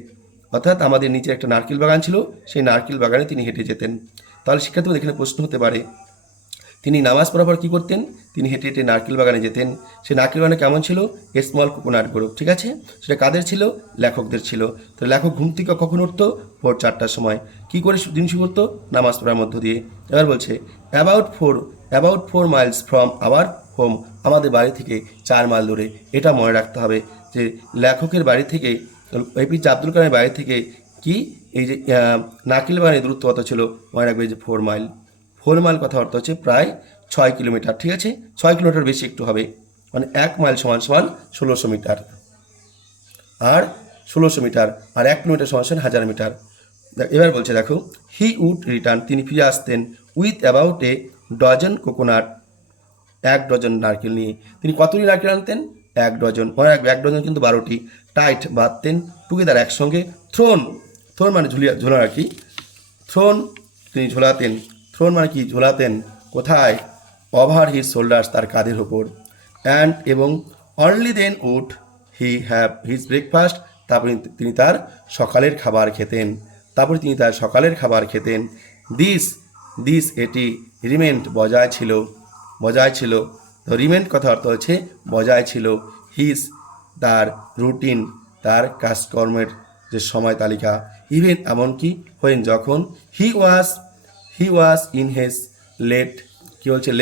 অর্থাৎ আমাদের নিচে একটা নারকেল বাগান ছিল, সেই নারকেল বাগানে তিনি হেঁটে যেতেন। তাহলে শিক্ষার্থীদের এখানে প্রশ্ন হতে পারে, তিনি নামাজ পড়ার পর কী করতেন? তিনি হেঁটে হেঁটে নারকেল বাগানে যেতেন। সেই নারকেল বাগানে কেমন ছিল? স্মল কোকোনাট গ্রোভ, ঠিক আছে? সেটা কাদের ছিল? লেখকদের ছিল। তো লেখক ঘুম থেকে কখন উঠতো? ভোর 4টার সময়। কী করে দিন শুরু করতো? নামাজ পড়ার মধ্য দিয়ে। এবার বলছে about 4 Miles from our home, আমাদের বাড়ি থেকে 4 মাইল দূরে। এটা মনে রাখতে হবে যে লেখকের বাড়ি থেকে, এপিজে আব্দুল কালামের বাড়ি থেকে কি এই যে নারকেল বাগানের দূরত্ব কত ছিল? মনে রাখবে যে 4 মাইল। 4 মাইল কথা অর্থ হচ্ছে প্রায় 6 কিলোমিটার, ঠিক আছে? 6 কিলোমিটার বেশি একটু হবে, মানে 1 মাইল সমান 1600 মিটার, আর 1600 মিটার, আর 1 কিলোমিটার সমান 1000 মিটার। এবার বলছে দেখো, হি উড রিটার্ন, তিনি ফিরে আসতেন, with about a dozen coconut, 1 dozen নারকেল নিয়ে। তিনি কতটি নারকেল আনতেন? 1 ডজন। মনে রাখবে 1 ডজন কিন্তু 12টি। টাইট বাঁধতেন, টুগেদার একসঙ্গে, থ্রোন মানে ঝোলা আর কি, থ্রোন তিনি ঝোলাতেন, থ্রোন মানে কি? ঝোলাতেন। কোথায়? ওভার হিজ শোল্ডার্স, তার কাঁধের ওপর। অ্যান্ড এবং only then would he have his breakfast, তারপরে তিনি তার সকালের খাবার খেতেন। দিস এটি রিমেন্ট বজায় ছিল। তো রিমেন্ট কথা অর্থ হচ্ছে বজায় ছিল। হিজ তার রুটিন, তার কাজকর্মের যে সময় তালিকা। ইভেন এমনকি হোয়েন যখন he was in his late, কী বলছে?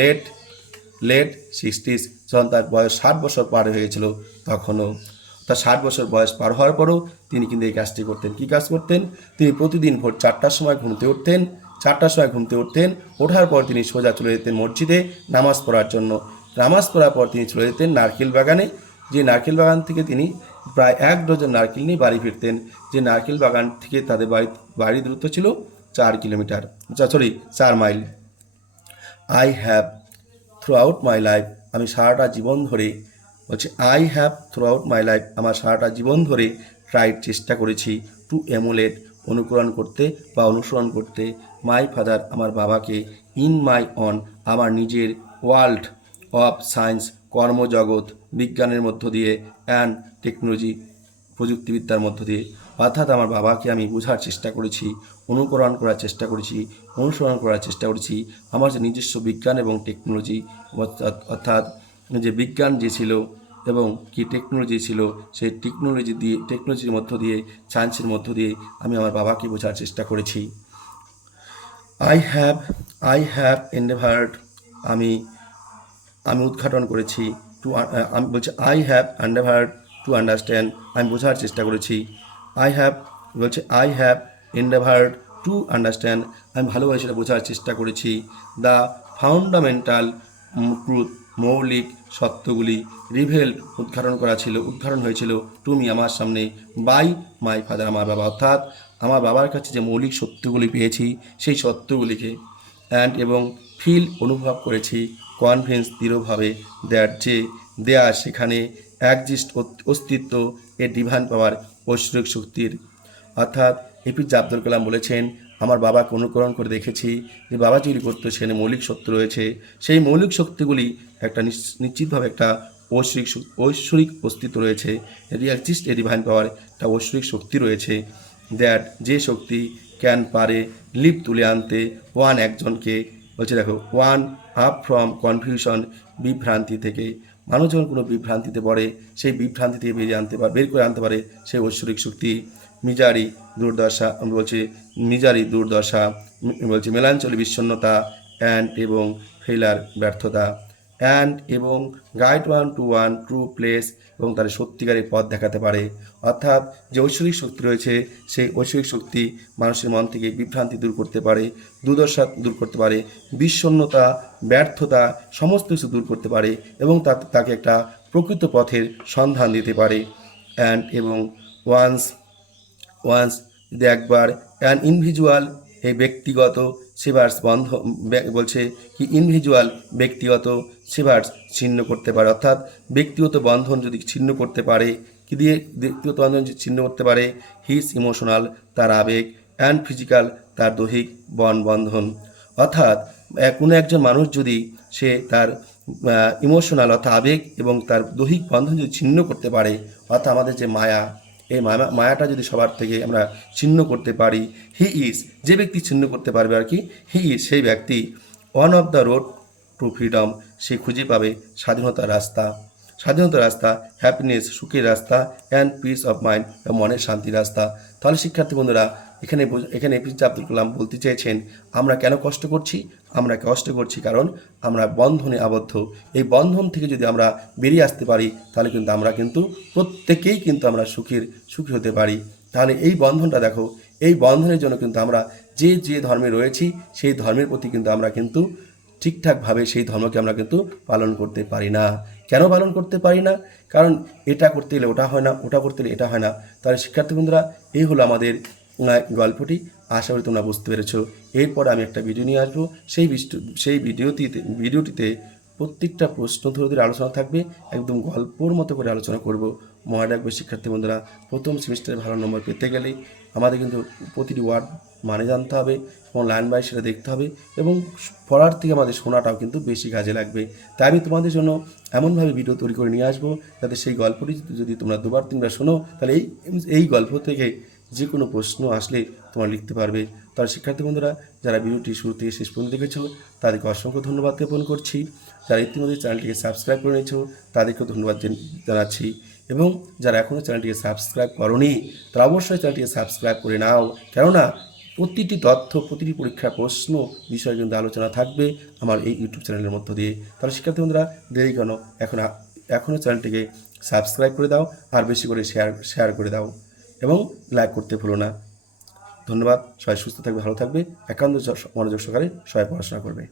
লেট 60s, যখন তার বয়স 60 বছর পার হয়ে গেছিল তখনও। তার 60 বছর বয়স পার হওয়ার পরও তিনি কিন্তু এই কাজটি করতেন। কী কাজ করতেন? তিনি প্রতিদিন ভোর 4টার সময় ঘুমতে উঠতেন। ওঠার পর তিনি সোজা চলে যেতেন মসজিদে নামাজ পড়ার জন্য। নামাজ পড়ার পর তিনি চলে যেতেন নারকেল বাগানে, যে নারকেল বাগান থেকে তিনি প্রায় 1 ডজন নারকেল নিয়ে বাড়ি ফিরতেন। যে নারকেল বাগান থেকে তাদের বাড়ির দূরত্ব ছিল 4 mile. I have through out my life, আমি সারাটা জীবন ধরে, বলছে I have through out my life, আমার সারাটা জীবন ধরে ট্রাইড চেষ্টা করেছি, টু এমুলেট অনুসরণ করতে মাই ফাদার আমার বাবাকে, ইন মাই অন আমার নিজের, ওয়ার্ল্ড অফ সায়েন্স কর্মজগৎ বিজ্ঞানের মধ্য দিয়ে, অ্যান্ড টেকনোলজি প্রযুক্তিবিদ্যার মধ্য দিয়ে। অর্থাৎ আমার বাবাকে আমি বোঝার চেষ্টা করেছি, অনুসরণ করার চেষ্টা করেছি আমার যে নিজস্ব বিজ্ঞান এবং টেকনোলজি, অর্থাৎ যে বিজ্ঞান যে ছিল এবং কি টেকনোলজি ছিল, সেই টেকনোলজির মধ্য দিয়ে, সায়েন্সের মধ্য দিয়ে আমি আমার বাবাকে বোঝার চেষ্টা করেছি। আই হ্যাভ এন্ডেভার্ড, আমি উদ্ঘাটন করেছি, আমি বলছি আই হ্যাভ এন্ডেভার্ড টু আন্ডারস্ট্যান্ড, আমি বোঝার চেষ্টা করেছি। আই হ্যাভ এন্ডেভার্ড টু আন্ডারস্ট্যান্ড, আমি ভালোভাবে সেটা বোঝার চেষ্টা করেছি। দ্য ফাউন্ডামেন্টাল ট্রুথ, মৌলিক সত্যগুলি, উদ্ঘাটন হয়েছিল তুমি আমার সামনে, বাই মাই ফাদার আমার বাবা, অর্থাৎ আমার বাবার কাছে যে মৌলিক সত্যগুলি পেয়েছি সেই সত্যগুলিকে, অ্যান্ড এবং ফিল অনুভব করেছি, কনভিন্স দৃঢ়ভাবে, দ্যাট যে দেয়ার সেখানে অ্যাকজিস্ট অস্তিত্ব, এ ডিভাইন পাওয়ার ঐশ্বরিক শক্তির। অর্থাৎ এপিজে আব্দুল কালাম বলেছেন, আমার বাবাকে অনুকরণ করে দেখেছি যে বাবা যেগুলি করতো সেখানে মৌলিক সত্য রয়েছে, সেই মৌলিক শক্তিগুলি একটা নিশ্চিতভাবে একটা ঐশ্বরিক অস্তিত্ব রয়েছে, এক্সিস্ট এ ডিভাইন পাওয়ার, একটা ঐশ্বরিক শক্তি রয়েছে, দ্যাট যে শক্তি ক্যান পারে লিপ তুলে আনতে একজনকে, বলছে দেখো, আপ ফ্রম কনফিউশন, বিভ্রান্তি থেকে। মানুষ যখন কোনো বিভ্রান্তিতে পড়ে সেই বিভ্রান্তি থেকে বের করে আনতে পারে সেই ঐশ্বরিক শক্তি। মিজারি দুর্দশা, বলছে মেলাঞ্চলি বিষণ্ণতা, অ্যান্ড এবং ফেইলার ব্যর্থতা, অ্যান্ড এবং guide one to one true place, এবং তার সত্যিকারের পথ দেখাতে পারে। অর্থাৎ যে ঐশ্বরিক শক্তি রয়েছে সেই ঐশ্বরিক শক্তি মানুষের মন থেকে বিভ্রান্তি দূর করতে পারে, দুর্দশা দূর করতে পারে, বিষণ্ণতা, ব্যর্থতা সমস্ত কিছু দূর করতে পারে এবং তাকে একটা প্রকৃত পথের সন্ধান দিতে পারে। অ্যান্ড এবং ওয়ান্স ওয়ান্স যদি একবার অ্যান ইনভিজুয়াল, এই ব্যক্তিগত সেভার্স বন্ধ বলছে কি ইনভিজুয়াল ব্যক্তিগত সেভার্স ছিন্ন করতে পারে, অর্থাৎ ব্যক্তিগত বন্ধন যদি ছিন্ন করতে পারে, কি দিয়ে ব্যক্তিগত বন্ধন যদি ছিন্ন করতে পারে, হিজ ইমোশনাল তার আবেগ, অ্যান্ড ফিজিক্যাল তার দৈহিক বন্ধন। অর্থাৎ কোনো একজন মানুষ যদি সে তার ইমোশনাল অর্থাৎ আবেগ এবং তার দৈহিক বন্ধন যদি ছিন্ন করতে পারে, অর্থাৎ আমাদের যে মায়া, এই মায়াটা যদি সবার থেকে আমরা ছিন্ন করতে পারি, হি ইজ, যে ব্যক্তি ছিন্ন করতে পারবে আর কি, হি ইজ সেই ব্যক্তি one of the road to freedom, সে খুঁজে পাবে স্বাধীনতার রাস্তা, স্বাধীনতার রাস্তা, হ্যাপিনেস সুখের রাস্তা, অ্যান্ড পিস অফ মাইন্ড মনের শান্তির রাস্তা। তাহলে শিক্ষার্থী বন্ধুরা এখানে এপিজে আব্দুল কালাম বলতে চেয়েছেন আমরা কেন কষ্ট করছি, আমরা কষ্ট করছি কারণ আমরা বন্ধনে আবদ্ধ। এই বন্ধন থেকে যদি আমরা বেরিয়ে আসতে পারি তাহলে কিন্তু আমরা প্রত্যেকেই আমরা সুখী হতে পারি। তাহলে এই বন্ধনটা দেখো, এই বন্ধনের জন্য আমরা যে ধর্মে রয়েছি সেই ধর্মের প্রতি আমরা ঠিকঠাকভাবে সেই ধর্মকে আমরা পালন করতে পারি না। কেন পালন করতে পারি না? কারণ এটা করতে গেলে ওটা হয় না, ওটা করতে গেলে এটা হয় না। তাহলে শিক্ষার্থী বন্ধুরা এই হলো আমাদের গল্পটি। আশা করি তোমরা বুঝতে পেরেছো। এরপরে আমি একটা ভিডিও নিয়ে আসবো, সেই ভিডিওটিতে প্রত্যেকটা প্রশ্ন ধরে আলোচনা থাকবে, একদম গল্পর মতো করে আলোচনা করব। মনে রাখবে শিক্ষার্থী বন্ধুরা, প্রথম সেমিস্টারে ভালো নম্বর পেতে গেলে আমাদের প্রতিটি ওয়ার্ড মানে জানতে হবে এবং লাইন বাই সেটা দেখতে হবে এবং পড়ার থেকে আমাদের শোনাটাও বেশি কাজে লাগবে। তাই আমি তোমাদের জন্য এমনভাবে ভিডিও তৈরি করে নিয়ে আসবো যাতে সেই গল্পটি যদি তোমরা দুবার তিনবার শোনো তাহলে এই গল্প থেকে যে কোনো প্রশ্ন আসলে তোমরা লিখতে পারবে। তার শিক্ষার্থী বন্ধুরা যারা ভিডিওটি শুরু থেকে শেষ পর্যন্ত দেখেছো তাদেরকে অসংখ্য ধন্যবাদ জ্ঞাপন করছি। যারা ইতিমধ্যে চ্যানেলটিকে সাবস্ক্রাইব করে নিয়েছো তাদেরকেও ধন্যবাদ জানাচ্ছি, এবং যারা এখনও চ্যানেলটিকে সাবস্ক্রাইব করোনি তারা অবশ্যই চ্যানেলটিকে সাবস্ক্রাইব করে নাও, কেননা প্রতিটি তথ্য, প্রতিটি পরীক্ষার প্রশ্ন বিষয় আলোচনা থাকবে আমার এই ইউটিউব চ্যানেলের মধ্য দিয়ে। তাহলে শিক্ষার্থী বন্ধুরা দেরি কেন, এখনও চ্যানেলটিকে সাবস্ক্রাইব করে দাও আর বেশি করে শেয়ার করে দাও এবং লাইক করতে ভুলো না। ধন্যবাদ। সবাই সুস্থ থাকবে, ভালো থাকবে, একান্ত মনোযোগ সহকারে সবাই পড়াশোনা করবে।